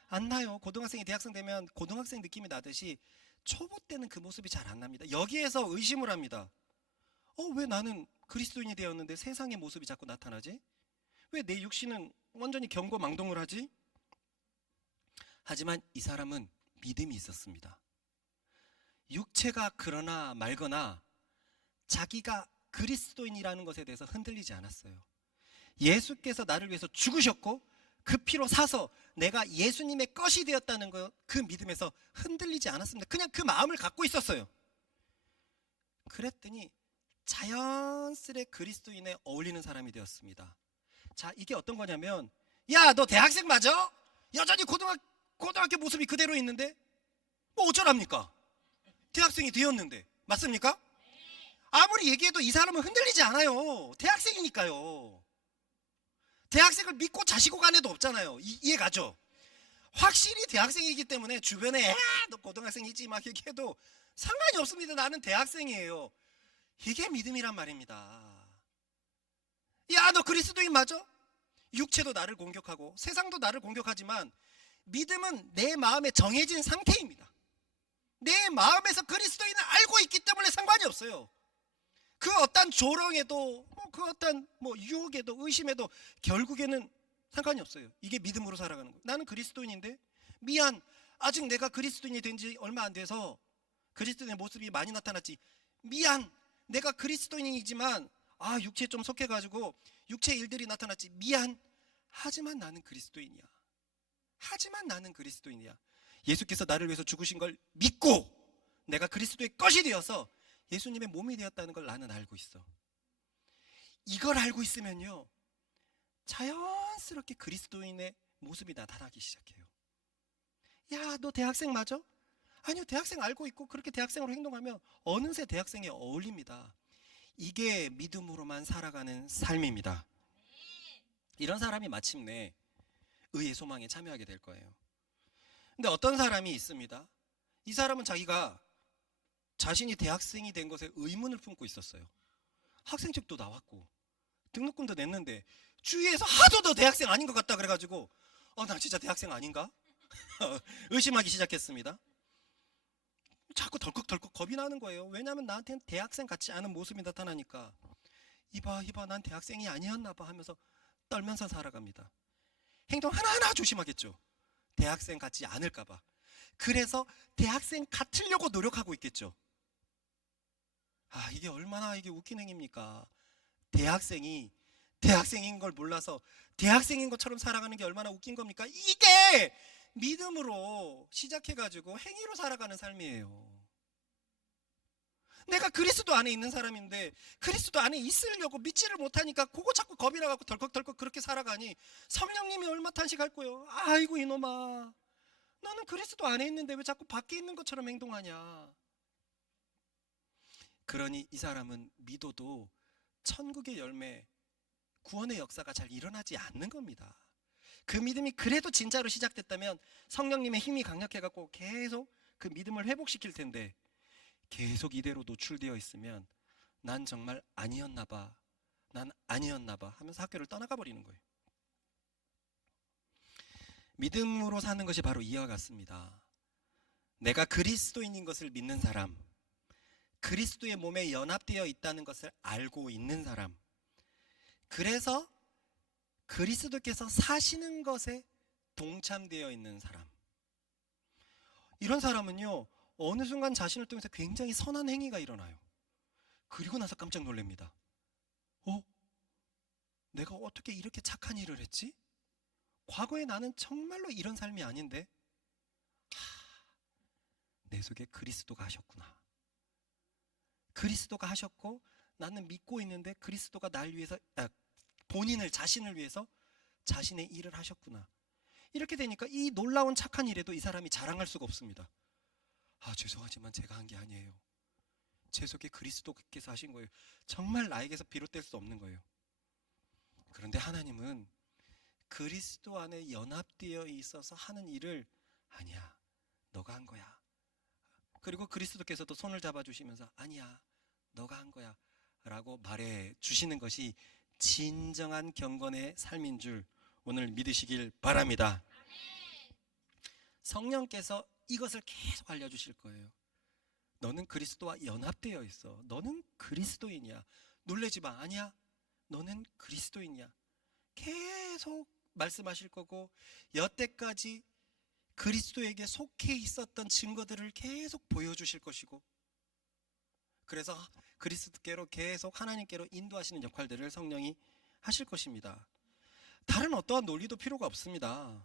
안 나요. 고등학생이 대학생 되면 고등학생 느낌이 나듯이 초보 때는 그 모습이 잘 안 납니다. 여기에서 의심을 합니다. 왜 나는 그리스도인이 되었는데 세상의 모습이 자꾸 나타나지? 왜 내 육신은 완전히 경거망동을 하지? 하지만 이 사람은 믿음이 있었습니다. 육체가 그러나 말거나 자기가 그리스도인이라는 것에 대해서 흔들리지 않았어요. 예수께서 나를 위해서 죽으셨고 그 피로 사서 내가 예수님의 것이 되었다는 것, 그 믿음에서 흔들리지 않았습니다. 그냥 그 마음을 갖고 있었어요. 그랬더니 자연스레 그리스도인에 어울리는 사람이 되었습니다. 자, 이게 어떤 거냐면, 야, 너 대학생 맞아? 여전히 고등학교 모습이 그대로 있는데 뭐 어쩌랍니까? 대학생이 되었는데. 맞습니까? 아무리 얘기해도 이 사람은 흔들리지 않아요. 대학생이니까요. 대학생을 믿고 자시고 간 애도 없잖아요. 이해 가죠? 확실히 대학생이기 때문에 주변에 너 고등학생이지 막 얘기해도 상관이 없습니다. 나는 대학생이에요. 이게 믿음이란 말입니다. 야, 너 그리스도인 맞아? 육체도 나를 공격하고 세상도 나를 공격하지만 믿음은 내 마음에 정해진 상태입니다. 내 마음에서 그리스도인을 알고 있기 때문에 상관이 없어요. 그 어떤 조롱에도 그 어떤 유혹에도 의심에도 결국에는 상관이 없어요. 이게 믿음으로 살아가는 거예요. 나는 그리스도인인데 미안, 아직 내가 그리스도인이 된 지 얼마 안 돼서 그리스도인의 모습이 많이 나타났지. 미안, 내가 그리스도인이지만 육체에 좀 속해가지고 육체 일들이 나타났지. 미안, 하지만 나는 그리스도인이야. 예수께서 나를 위해서 죽으신 걸 믿고 내가 그리스도의 것이 되어서 예수님의 몸이 되었다는 걸 나는 알고 있어. 이걸 알고 있으면요, 자연스럽게 그리스도인의 모습이 나타나기 시작해요. 야, 너 대학생 맞아? 아니요, 대학생 알고 있고 그렇게 대학생으로 행동하면 어느새 대학생에 어울립니다. 이게 믿음으로만 살아가는 삶입니다. 이런 사람이 마침내 의의 소망에 참여하게 될 거예요. 근데 어떤 사람이 있습니다. 이 사람은 자기가 자신이 대학생이 된 것에 의문을 품고 있었어요. 학생증도 나왔고 등록금도 냈는데 주위에서 하도 너 대학생 아닌 것 같다 그래가지고 나 진짜 대학생 아닌가? 의심하기 시작했습니다. 자꾸 덜컥덜컥 겁이 나는 거예요. 왜냐하면 나한테는 대학생 같지 않은 모습이 나타나니까 이봐 난 대학생이 아니었나 봐 하면서 떨면서 살아갑니다. 행동 하나하나 조심하겠죠. 대학생 같지 않을까 봐. 그래서 대학생 같으려고 노력하고 있겠죠. 이게 얼마나 이게 웃긴 행위입니까? 대학생이 대학생인 걸 몰라서 대학생인 것처럼 살아가는 게 얼마나 웃긴 겁니까? 이게 믿음으로 시작해가지고 행위로 살아가는 삶이에요. 내가 그리스도 안에 있는 사람인데 그리스도 안에 있으려고 믿지를 못하니까 그거 자꾸 겁이 나갖고 덜컥덜컥 그렇게 살아가니 성령님이 얼마 탄식할 거예요. 아이고 이놈아, 너는 그리스도 안에 있는데 왜 자꾸 밖에 있는 것처럼 행동하냐. 그러니 이 사람은 믿어도 천국의 열매, 구원의 역사가 잘 일어나지 않는 겁니다. 그 믿음이 그래도 진짜로 시작됐다면 성령님의 힘이 강력해갖고 계속 그 믿음을 회복시킬 텐데 계속 이대로 노출되어 있으면 난 정말 아니었나 봐, 난 아니었나 봐 하면서 학교를 떠나가 버리는 거예요. 믿음으로 사는 것이 바로 이와 같습니다. 내가 그리스도인인 것을 믿는 사람, 그리스도의 몸에 연합되어 있다는 것을 알고 있는 사람, 그래서 그리스도께서 사시는 것에 동참되어 있는 사람, 이런 사람은요 어느 순간 자신을 통해서 굉장히 선한 행위가 일어나요. 그리고 나서 깜짝 놀랍니다. 내가 어떻게 이렇게 착한 일을 했지? 과거에 나는 정말로 이런 삶이 아닌데 내 속에 그리스도가 하셨구나. 그리스도가 하셨고 나는 믿고 있는데 그리스도가 날 위해서 자신을 위해서 자신의 일을 하셨구나. 이렇게 되니까 이 놀라운 착한 일에도 이 사람이 자랑할 수가 없습니다. 죄송하지만 제가 한 게 아니에요. 제 속에 그리스도께서 하신 거예요. 정말 나에게서 비롯될 수 없는 거예요. 그런데 하나님은 그리스도 안에 연합되어 있어서 하는 일을 아니야, 너가 한 거야. 그리고 그리스도께서도 손을 잡아주시면서 아니야, 너가 한 거야 라고 말해 주시는 것이 진정한 경건의 삶인 줄 오늘 믿으시길 바랍니다. 성령께서 이것을 계속 알려주실 거예요. 너는 그리스도와 연합되어 있어. 너는 그리스도인이야. 놀라지 마. 아니야, 너는 그리스도인이야. 계속 말씀하실 거고 여태까지 그리스도에게 속해 있었던 증거들을 계속 보여주실 것이고, 그래서 그리스도께로 계속 하나님께로 인도하시는 역할들을 성령이 하실 것입니다. 다른 어떠한 논리도 필요가 없습니다.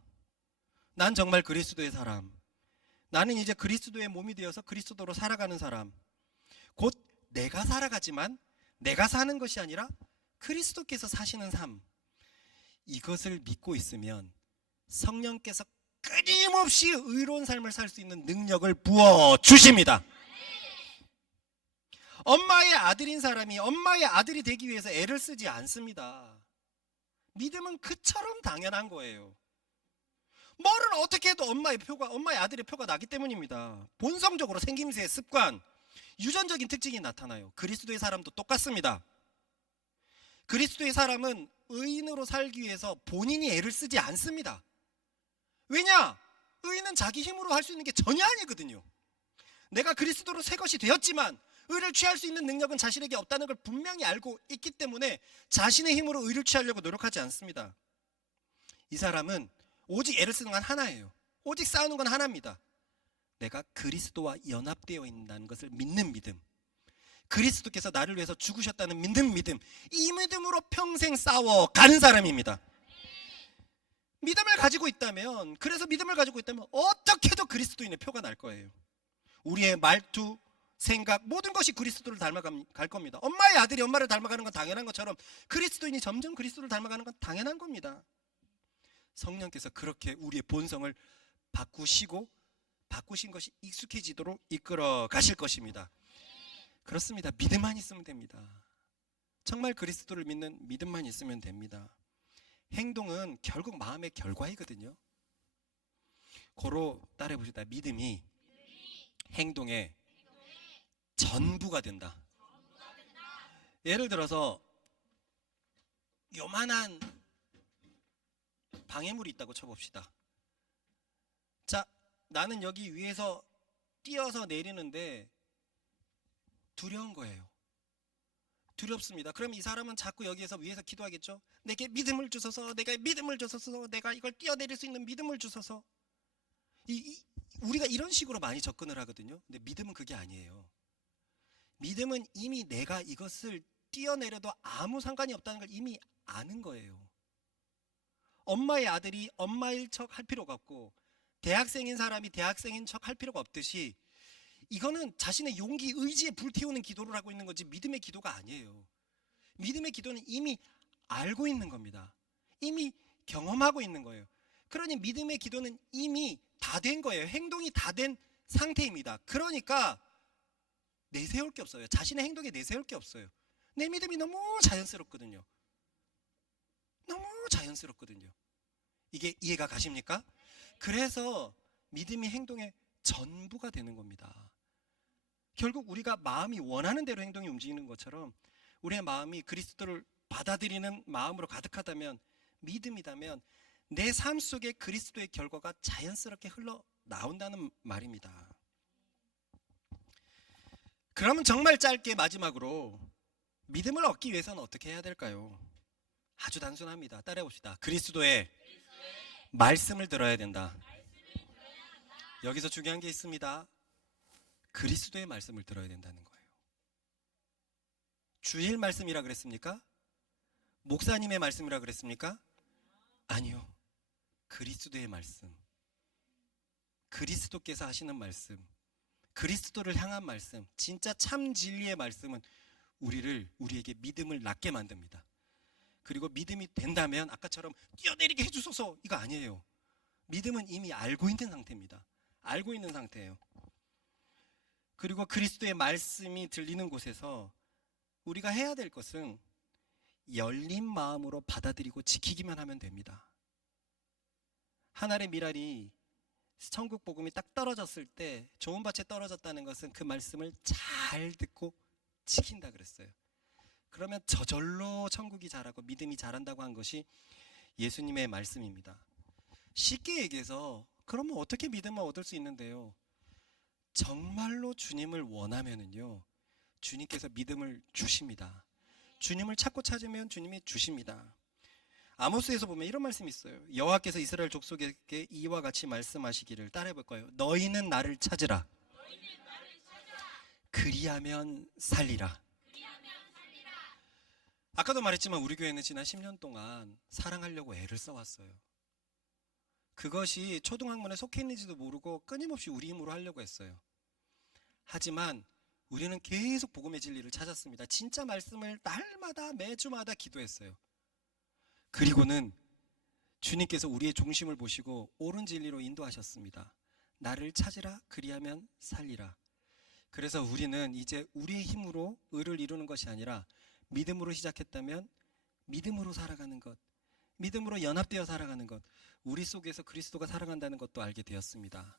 난 정말 그리스도의 사람, 나는 이제 그리스도의 몸이 되어서 그리스도로 살아가는 사람, 곧 내가 살아가지만 내가 사는 것이 아니라 그리스도께서 사시는 삶, 이것을 믿고 있으면 성령께서 끊임없이 의로운 삶을 살 수 있는 능력을 부어주십니다. 엄마의 아들인 사람이 엄마의 아들이 되기 위해서 애를 쓰지 않습니다. 믿음은 그처럼 당연한 거예요. 뭐를 어떻게 해도 엄마의 아들의 표가 나기 때문입니다. 본성적으로 생김새, 습관, 유전적인 특징이 나타나요. 그리스도의 사람도 똑같습니다. 그리스도의 사람은 의인으로 살기 위해서 본인이 애를 쓰지 않습니다. 왜냐? 의인은 자기 힘으로 할 수 있는 게 전혀 아니거든요. 내가 그리스도로 새 것이 되었지만 의를 취할 수 있는 능력은 자신에게 없다는 걸 분명히 알고 있기 때문에 자신의 힘으로 의를 취하려고 노력하지 않습니다. 이 사람은 오직 애를 쓰는 건 하나예요. 오직 싸우는 건 하나입니다. 내가 그리스도와 연합되어 있다는 것을 믿는 믿음, 그리스도께서 나를 위해서 죽으셨다는 믿는 믿음, 이 믿음으로 평생 싸워가는 사람입니다. 믿음을 가지고 있다면, 그래서 믿음을 가지고 있다면 어떻게도 그리스도인의 표가 날 거예요. 우리의 말투, 생각, 모든 것이 그리스도를 닮아갈 겁니다. 엄마의 아들이 엄마를 닮아가는 건 당연한 것처럼 그리스도인이 점점 그리스도를 닮아가는 건 당연한 겁니다. 성령께서 그렇게 우리의 본성을 바꾸신 것이 익숙해지도록 이끌어 가실 것입니다. 그렇습니다. 믿음만 있으면 됩니다. 정말 그리스도를 믿는 믿음만 있으면 됩니다. 행동은 결국 마음의 결과이거든요. 고로 따라해 보시다. 믿음이 행동의 전부가 된다. 예를 들어서 요만한 방해물이 있다고 쳐봅시다. 자, 나는 여기 위에서 뛰어서 내리는데 두려운 거예요. 두렵습니다. 그럼 이 사람은 자꾸 여기에서 위에서 기도하겠죠. 내게 믿음을 주소서, 내가 믿음을 주소서, 내가 이걸 뛰어내릴 수 있는 믿음을 주소서. 우리가 이런 식으로 많이 접근을 하거든요. 근데 믿음은 그게 아니에요. 믿음은 이미 내가 이것을 뛰어내려도 아무 상관이 없다는 걸 이미 아는 거예요. 엄마의 아들이 엄마일 척 할 필요가 없고, 대학생인 사람이 대학생인 척 할 필요가 없듯이, 이거는 자신의 용기, 의지에 불태우는 기도를 하고 있는 거지 믿음의 기도가 아니에요. 믿음의 기도는 이미 알고 있는 겁니다. 이미 경험하고 있는 거예요. 그러니 믿음의 기도는 이미 다 된 거예요. 행동이 다 된 상태입니다. 그러니까 내세울 게 없어요. 자신의 행동에 내세울 게 없어요. 내 믿음이 너무 자연스럽거든요. 너무 자연스럽거든요. 이게 이해가 가십니까? 그래서 믿음이 행동의 전부가 되는 겁니다. 결국 우리가 마음이 원하는 대로 행동이 움직이는 것처럼 우리의 마음이 그리스도를 받아들이는 마음으로 가득하다면, 믿음이다면 내 삶 속에 그리스도의 결과가 자연스럽게 흘러나온다는 말입니다. 그러면 정말 짧게 마지막으로 믿음을 얻기 위해서는 어떻게 해야 될까요? 아주 단순합니다. 따라해 봅시다. 그리스도의 말씀을 들어야 된다. 여기서 중요한 게 있습니다. 그리스도의 말씀을 들어야 된다는 거예요. 주일 말씀이라 그랬습니까? 목사님의 말씀이라 그랬습니까? 아니요. 그리스도의 말씀. 그리스도께서 하시는 말씀. 그리스도를 향한 말씀. 진짜 참 진리의 말씀은 우리에게 믿음을 낳게 만듭니다. 그리고 믿음이 된다면 아까처럼 뛰어내리게 해주소서, 이거 아니에요. 믿음은 이미 알고 있는 상태입니다. 알고 있는 상태예요. 그리고 그리스도의 말씀이 들리는 곳에서 우리가 해야 될 것은 열린 마음으로 받아들이고 지키기만 하면 됩니다. 한 알의 밀알이 천국 복음이 딱 떨어졌을 때 좋은 밭에 떨어졌다는 것은 그 말씀을 잘 듣고 지킨다 그랬어요. 그러면 저절로 천국이 자라고 믿음이 자란다고 한 것이 예수님의 말씀입니다. 쉽게 얘기해서 그러면 어떻게 믿음을 얻을 수 있는데요? 정말로 주님을 원하면은요, 주님께서 믿음을 주십니다. 주님을 찾고 찾으면 주님이 주십니다. 아모스에서 보면 이런 말씀이 있어요. 여호와께서 이스라엘 족속에게 이와 같이 말씀하시기를, 따라해 볼까요? 너희는 나를 찾으라. 그리하면 살리라. 아까도 말했지만 우리 교회는 지난 10년 동안 사랑하려고 애를 써왔어요. 그것이 초등학문에 속해 있는지도 모르고 끊임없이 우리 힘으로 하려고 했어요. 하지만 우리는 계속 복음의 진리를 찾았습니다. 진짜 말씀을 날마다 매주마다 기도했어요. 그리고는 주님께서 우리의 중심을 보시고 옳은 진리로 인도하셨습니다. 나를 찾으라, 그리하면 살리라. 그래서 우리는 이제 우리의 힘으로 의를 이루는 것이 아니라 믿음으로 시작했다면 믿음으로 살아가는 것, 믿음으로 연합되어 살아가는 것, 우리 속에서 그리스도가 살아간다는 것도 알게 되었습니다.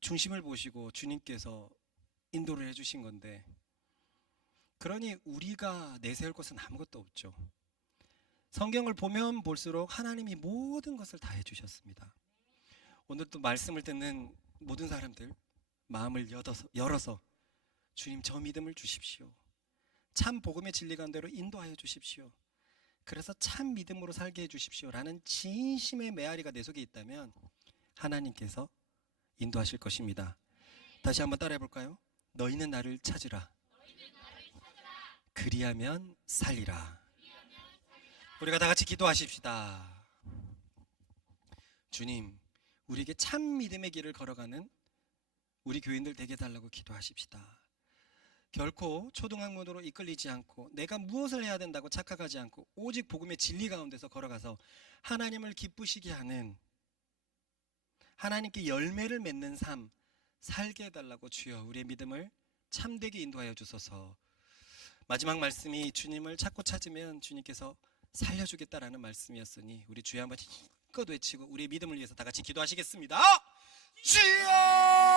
중심을 보시고 주님께서 인도를 해주신 건데, 그러니 우리가 내세울 것은 아무것도 없죠. 성경을 보면 볼수록 하나님이 모든 것을 다 해주셨습니다. 오늘 또 말씀을 듣는 모든 사람들 마음을 열어서 주님, 저 믿음을 주십시오. 참 복음의 진리 가운데로 인도하여 주십시오. 그래서 참 믿음으로 살게 해주십시오 라는 진심의 메아리가 내 속에 있다면 하나님께서 인도하실 것입니다. 다시 한번 따라해 볼까요? 너희는 나를 찾으라. 그리하면 살리라. 우리가 다 같이 기도하십시다. 주님, 우리에게 참 믿음의 길을 걸어가는 우리 교인들 되게 달라고 기도하십시다. 결코 초등학문으로 이끌리지 않고 내가 무엇을 해야 된다고 착각하지 않고 오직 복음의 진리 가운데서 걸어가서 하나님을 기쁘시게 하는, 하나님께 열매를 맺는 삶 살게 해달라고 주여 우리의 믿음을 참되게 인도하여 주소서. 마지막 말씀이 주님을 찾고 찾으면 주님께서 살려주겠다라는 말씀이었으니 우리 주여 한번 힘껏 외치고 우리의 믿음을 위해서 다 같이 기도하시겠습니다. 주여!